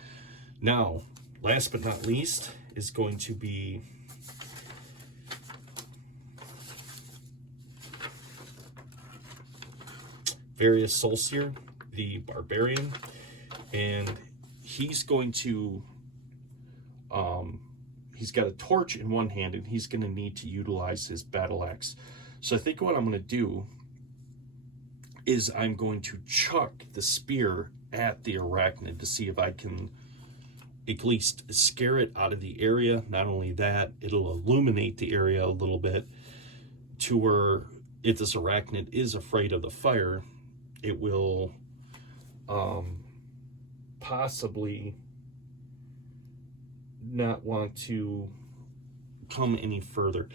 Now, last but not least is going to be Various Solstier, the barbarian, and he's going to he's got a torch in one hand, and he's going to need to utilize his battle axe. So I think what I'm going to do is I'm going to chuck the spear at the arachnid to see if I can at least scare it out of the area. Not only that, it'll illuminate the area a little bit to where if this arachnid is afraid of the fire, it will possibly not want to come any further.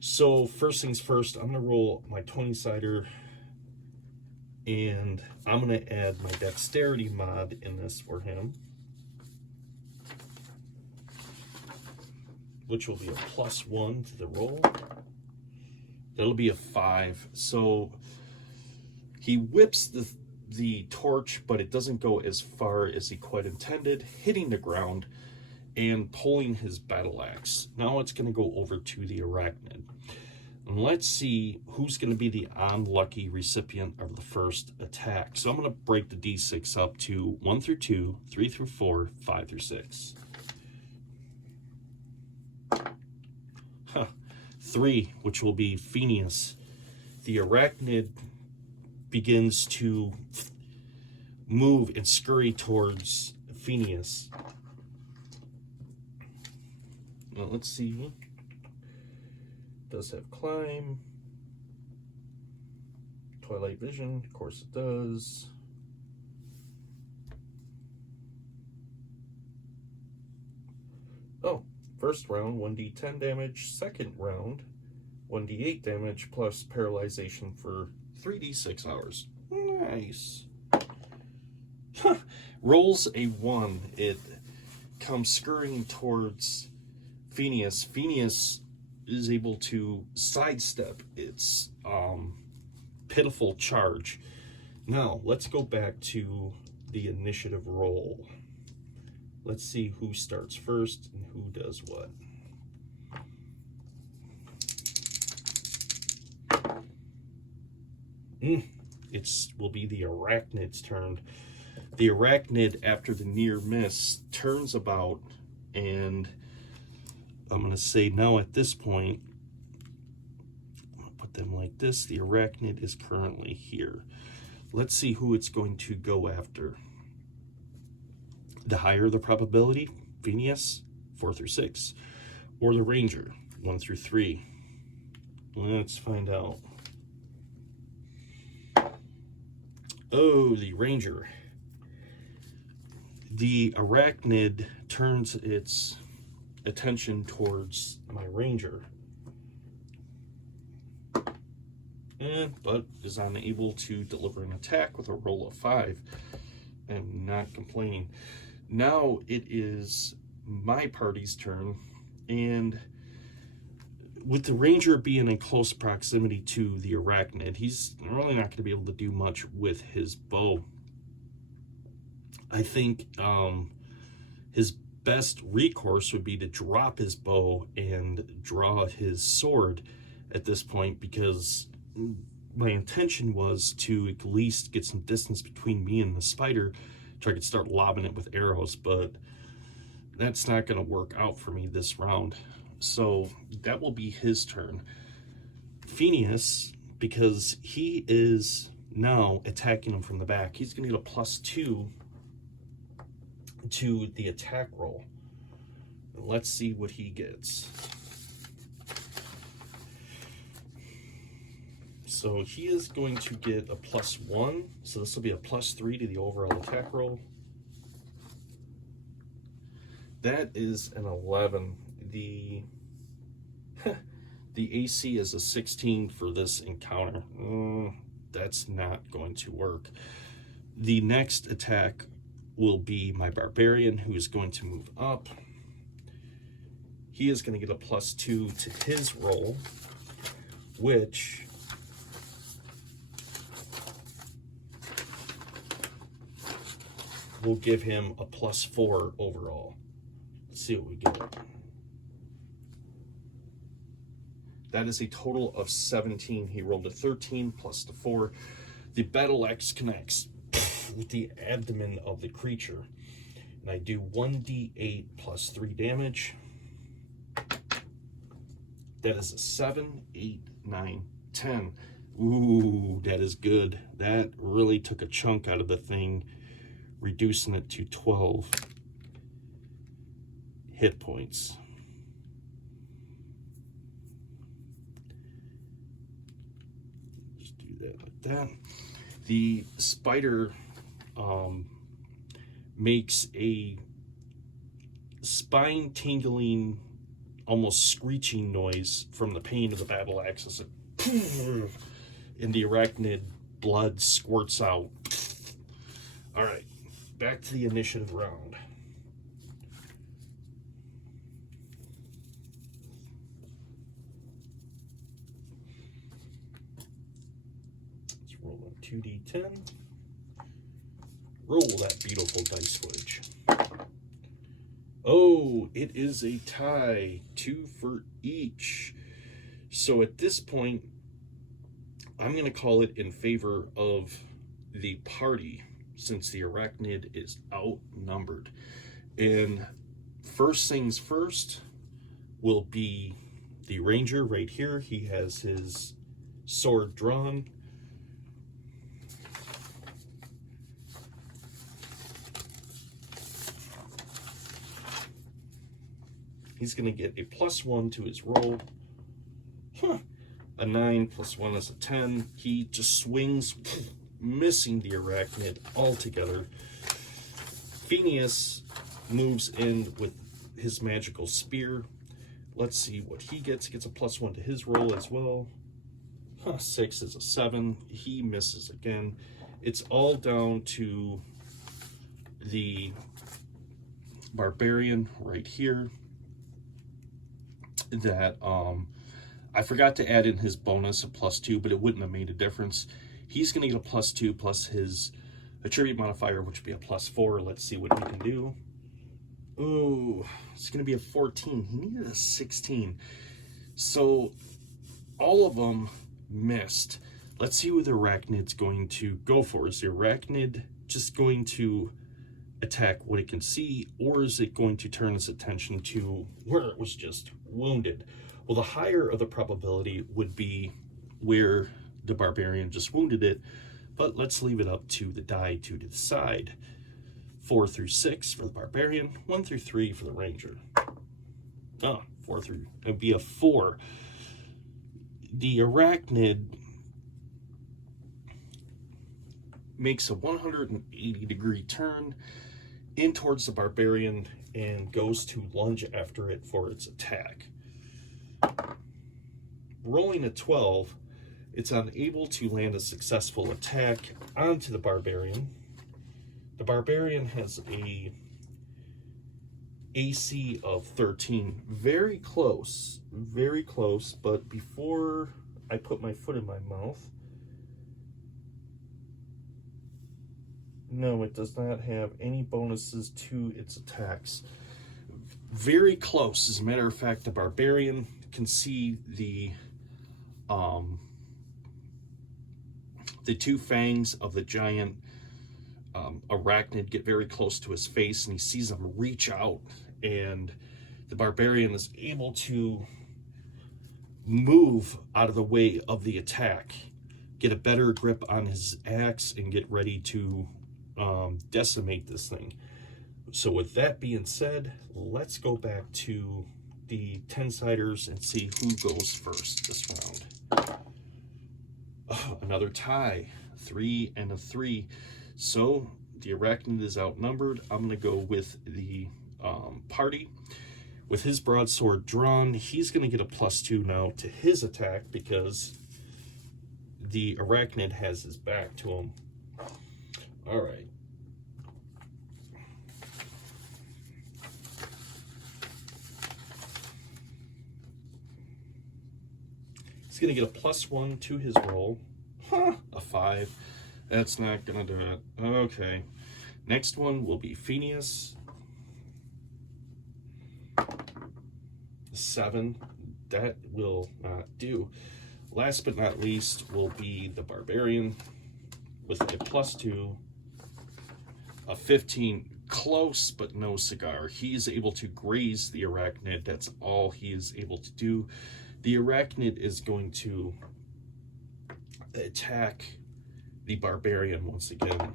So first things first, I'm going to roll my 20-sider, and I'm going to add my dexterity mod in this for him, which will be a +1 to the roll. That'll be a 5. So he whips the torch, but it doesn't go as far as he quite intended, hitting the ground and pulling his battle axe. Now it's going to go over to the arachnid. And let's see who's going to be the unlucky recipient of the first attack. So I'm going to break the d6 up to 1 through 2, 3 through 4, 5 through 6. 3, which will be Phineas. The arachnid begins to move and scurry towards Phineas. Now let's see. Does have climb. Twilight vision, of course it does. Oh, first round 1d10 damage, second round 1d8 damage plus paralyzation for 3d6 hours. Nice. Rolls a 1. It comes scurrying towards Phineas. Phineas is able to sidestep its pitiful charge. Now, let's go back to the initiative roll. Let's see who starts first and who does what. It will be the arachnid's turn. The arachnid, after the near miss, turns about, and I'm going to say now at this point, I'm going to put them like this. The arachnid is currently here. Let's see who it's going to go after. The higher the probability, Phineas, 4 through 6, or the Ranger, 1 through 3. Let's find out. Oh, the Ranger. The arachnid turns its attention towards my Ranger, but is unable to deliver an attack with a roll of 5. I'm not complaining. Now it is my party's turn, and with the Ranger being in close proximity to the arachnid, he's really not going to be able to do much with his bow. I think his best recourse would be to drop his bow and draw his sword at this point, because my intention was to at least get some distance between me and the spider so I could start lobbing it with arrows, but that's not going to work out for me this round. So that will be his turn. Phineas, because he is now attacking him from the back, he's going to get a +2 to the attack roll. Let's see what he gets. So he is going to get a +1. So this will be a +3 to the overall attack roll. That is an 11. The AC is a 16 for this encounter. That's not going to work. The next attack will be my barbarian, who is going to move up. He is going to get a +2 to his roll, which will give him a +4 overall. Let's see what we get. That is a total of 17. He rolled a 13 plus the 4. The battle axe connects with the abdomen of the creature, and I do 1d8 plus 3 damage. That is a 7, 8, 9, 10. Ooh, that is good. That really took a chunk out of the thing, reducing it to 12 hit points. Just do that like that. The spider makes a spine-tingling, almost screeching noise from the pain of the battle axe, and the arachnid blood squirts out. All right, back to the initiative round. Let's roll a 2d10. Roll that beautiful dice footage. Oh, it is a tie, 2 for each. So at this point, I'm going to call it in favor of the party, since the arachnid is outnumbered. And first things first will be the ranger right here. He has his sword drawn. He's going to get a +1 to his roll. A 9 + 1 is a 10. He just swings, missing the arachnid altogether. Phineas moves in with his magical spear. Let's see what he gets. He gets a +1 to his roll as well. 6 is a 7. He misses again. It's all down to the barbarian right here that I forgot to add in his bonus of +2, but it wouldn't have made a difference. He's going to get a +2 plus his attribute modifier, which would be a +4. Let's see what he can do. Ooh, it's going to be a 14. He needed a 16. So all of them missed. Let's see who the arachnid's going to go for. Is the arachnid just going to attack what it can see, or is it going to turn its attention to where it was just wounded? Well, the higher of the probability would be where the barbarian just wounded it, but let's leave it up to the die to decide. 4 through 6 for the barbarian, 1 through 3 for the ranger. 4 through, it'd be a 4. The arachnid makes a 180-degree turn in towards the barbarian and goes to lunge after it for its attack. Rolling a 12, it's unable to land a successful attack onto the barbarian. The barbarian has a AC of 13. Very close, but before I put my foot in my mouth, no, it does not have any bonuses to its attacks. Very close. As a matter of fact, the barbarian can see the 2 fangs of the giant arachnid get very close to his face, and he sees them reach out, and the barbarian is able to move out of the way of the attack, get a better grip on his axe, and get ready to decimate this thing. So with that being said, let's go back to the 10-siders and see who goes first this round. Oh, another tie, 3 and a 3. So the arachnid is outnumbered. I'm going to go with the party. With his broadsword drawn, he's going to get a +2 now to his attack because the arachnid has his back to him. All right. He's going to get a +1 to his roll. A 5. That's not going to do it. Okay. Next one will be Phineas. 7. That will not do. Last but not least will be the barbarian with a +2. A 15. Close, but no cigar. He is able to graze the arachnid. That's all he is able to do. The arachnid is going to attack the barbarian once again.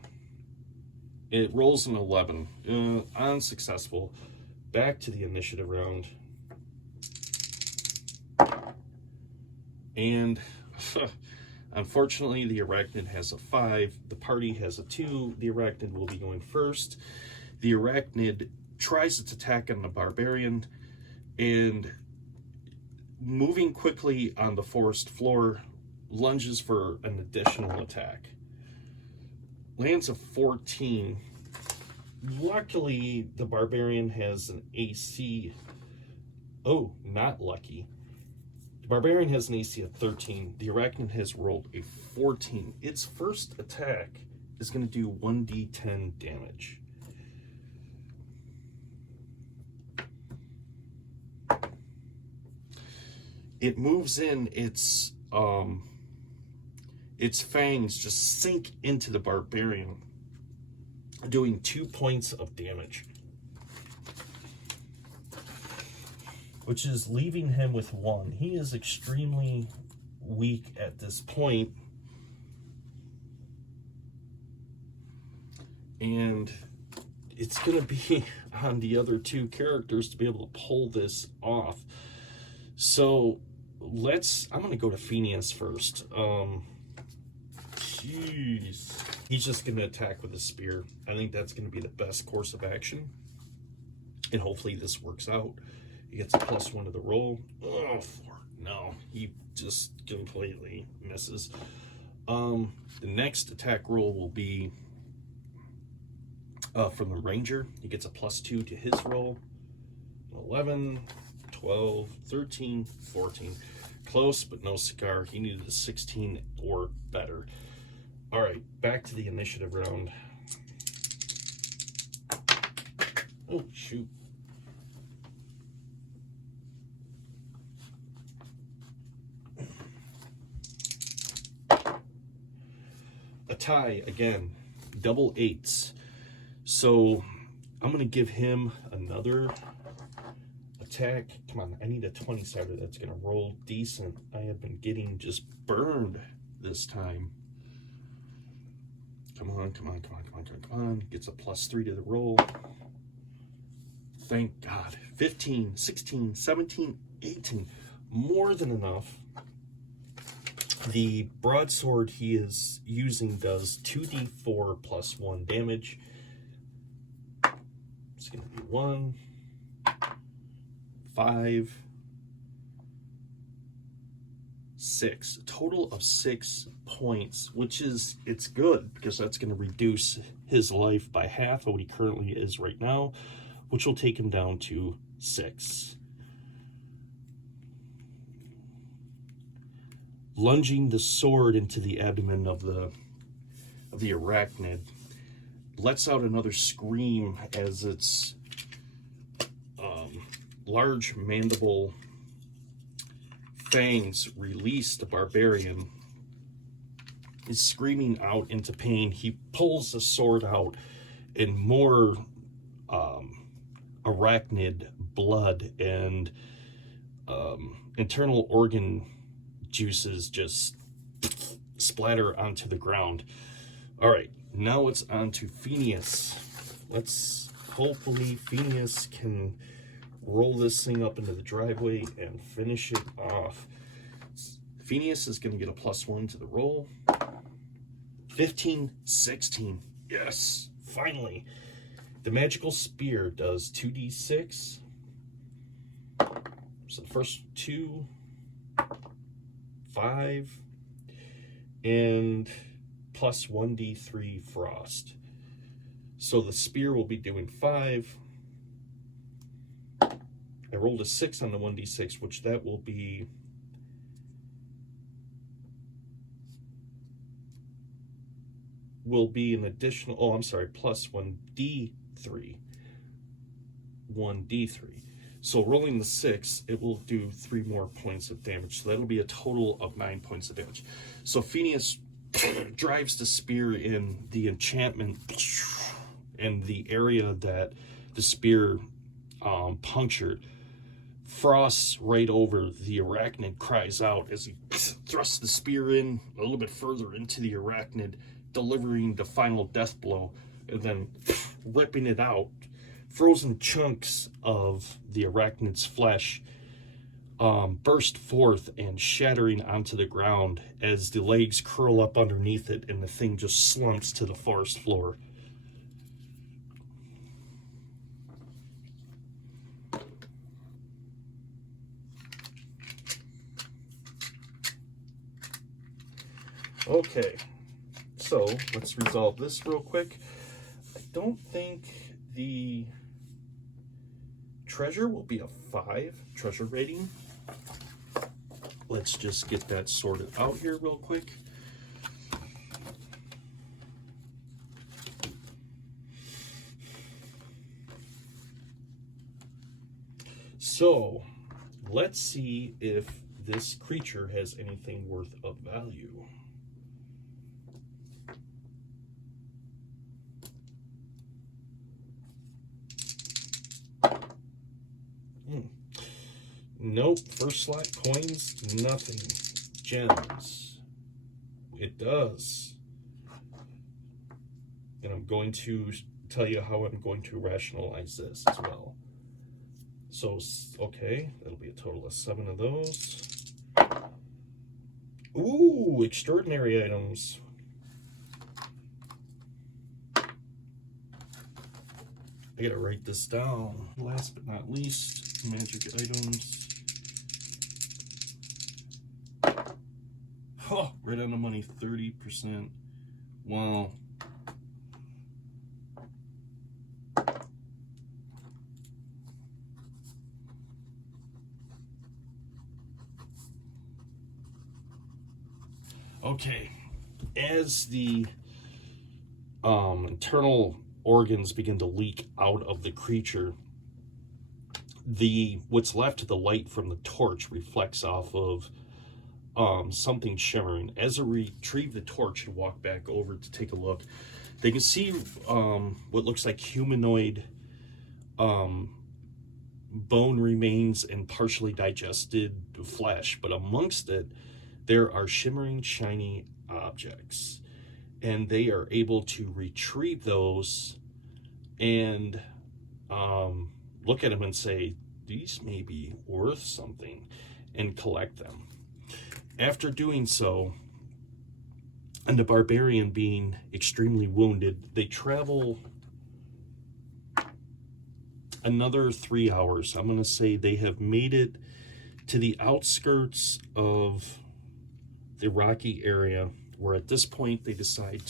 It rolls an 11. Unsuccessful. Back to the initiative round. And unfortunately, the arachnid has a 5. The party has a 2. The arachnid will be going first. The arachnid tries its attack on the barbarian, and moving quickly on the forest floor, lunges for an additional attack. Lands a 14. Luckily, the barbarian has an AC. Oh, not lucky. The barbarian has an AC of 13. The arachnid has rolled a 14. Its first attack is going to do 1d10 damage. It moves in, its fangs just sink into the barbarian, doing 2 points of damage. which is leaving him with 1. He is extremely weak at this point. And it's going to be on the other 2 characters to be able to pull this off. So I'm going to go to Phineas first. Jeez. He's just going to attack with a spear. I think that's going to be the best course of action. And hopefully this works out. He gets a +1 to the roll. Oh, 4. No, he just completely misses. The next attack roll will be from the Ranger. He gets a +2 to his roll. 11, 12, 13, 14. Close, but no cigar. He needed a 16 or better. All right, back to the initiative round. Oh, shoot. A tie again, double 8s. So I'm going to give him another attack. Come on, I need a 20-sider that's going to roll decent. I have been getting just burned this time. Come on, come on, come on, come on, come on. Gets a +3 to the roll. Thank God. 15, 16, 17, 18. More than enough. The broadsword he is using does 2d4 + 1 damage. It's going to be 1, 5, 6. A total of 6 points, which is, it's good because that's going to reduce his life by half of what he currently is right now, which will take him down to 6. Lunging the sword into the abdomen of the arachnid, lets out another scream as its large mandible fangs release the barbarian. Is screaming out into pain. He pulls the sword out, and more arachnid blood and internal organ juices just splatter onto the ground. All right, now it's on to Phineas. Let's hopefully Phineas can roll this thing up into the driveway and finish it off. Phineas is going to get a +1 to the roll. 15, 16. Yes, finally. The magical spear does 2d6. So the first 2, 5, and plus 1d3 frost. So the spear will be doing 5. I rolled a 6 on the 1d6, which that will be an additional, oh, I'm sorry, plus 1d3. 1d3. So rolling the 6, it will do 3 more points of damage. So that'll be a total of 9 points of damage. So Phineas drives the spear in the enchantment and the area that the spear punctured. Frost right over the arachnid cries out as he thrusts the spear in a little bit further into the arachnid, delivering the final death blow, and then ripping it out. Frozen chunks of the arachnid's flesh burst forth and shattering onto the ground as the legs curl up underneath it and the thing just slumps to the forest floor. Okay, so let's resolve this real quick. I don't think the treasure will be a 5 treasure rating. Let's just get that sorted out here real quick. So let's see if this creature has anything worth of value. Nope. First slot, coins, nothing. Gems. It does. And I'm going to tell you how I'm going to rationalize this as well. So, okay, that'll be a total of 7 of those. Ooh, extraordinary items. I gotta write this down. Last but not least, magic items. Oh, right on the money, 30%. Wow. Okay, as the internal organs begin to leak out of the creature, what's left of the light from the torch reflects off of something shimmering. As I retrieve the torch and walk back over to take a look, they can see what looks like humanoid bone remains and partially digested flesh, but amongst it there are shimmering, shiny objects, and they are able to retrieve those and look at them and say, these may be worth something, and collect them. After doing so, and the barbarian being extremely wounded, they travel another 3 hours. I'm going to say they have made it to the outskirts of the rocky area, where at this point they decide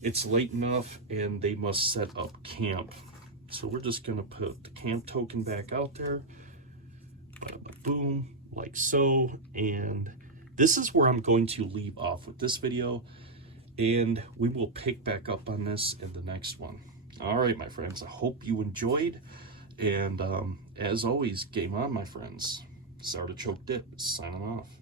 it's late enough and they must set up camp. So we're just gonna put the camp token back out there, bada boom, like so. And this is where I'm going to leave off with this video, and we will pick back up on this in the next one. All right, my friends, I hope you enjoyed, and as always, game on, my friends. This is Artichoke Dip signing off.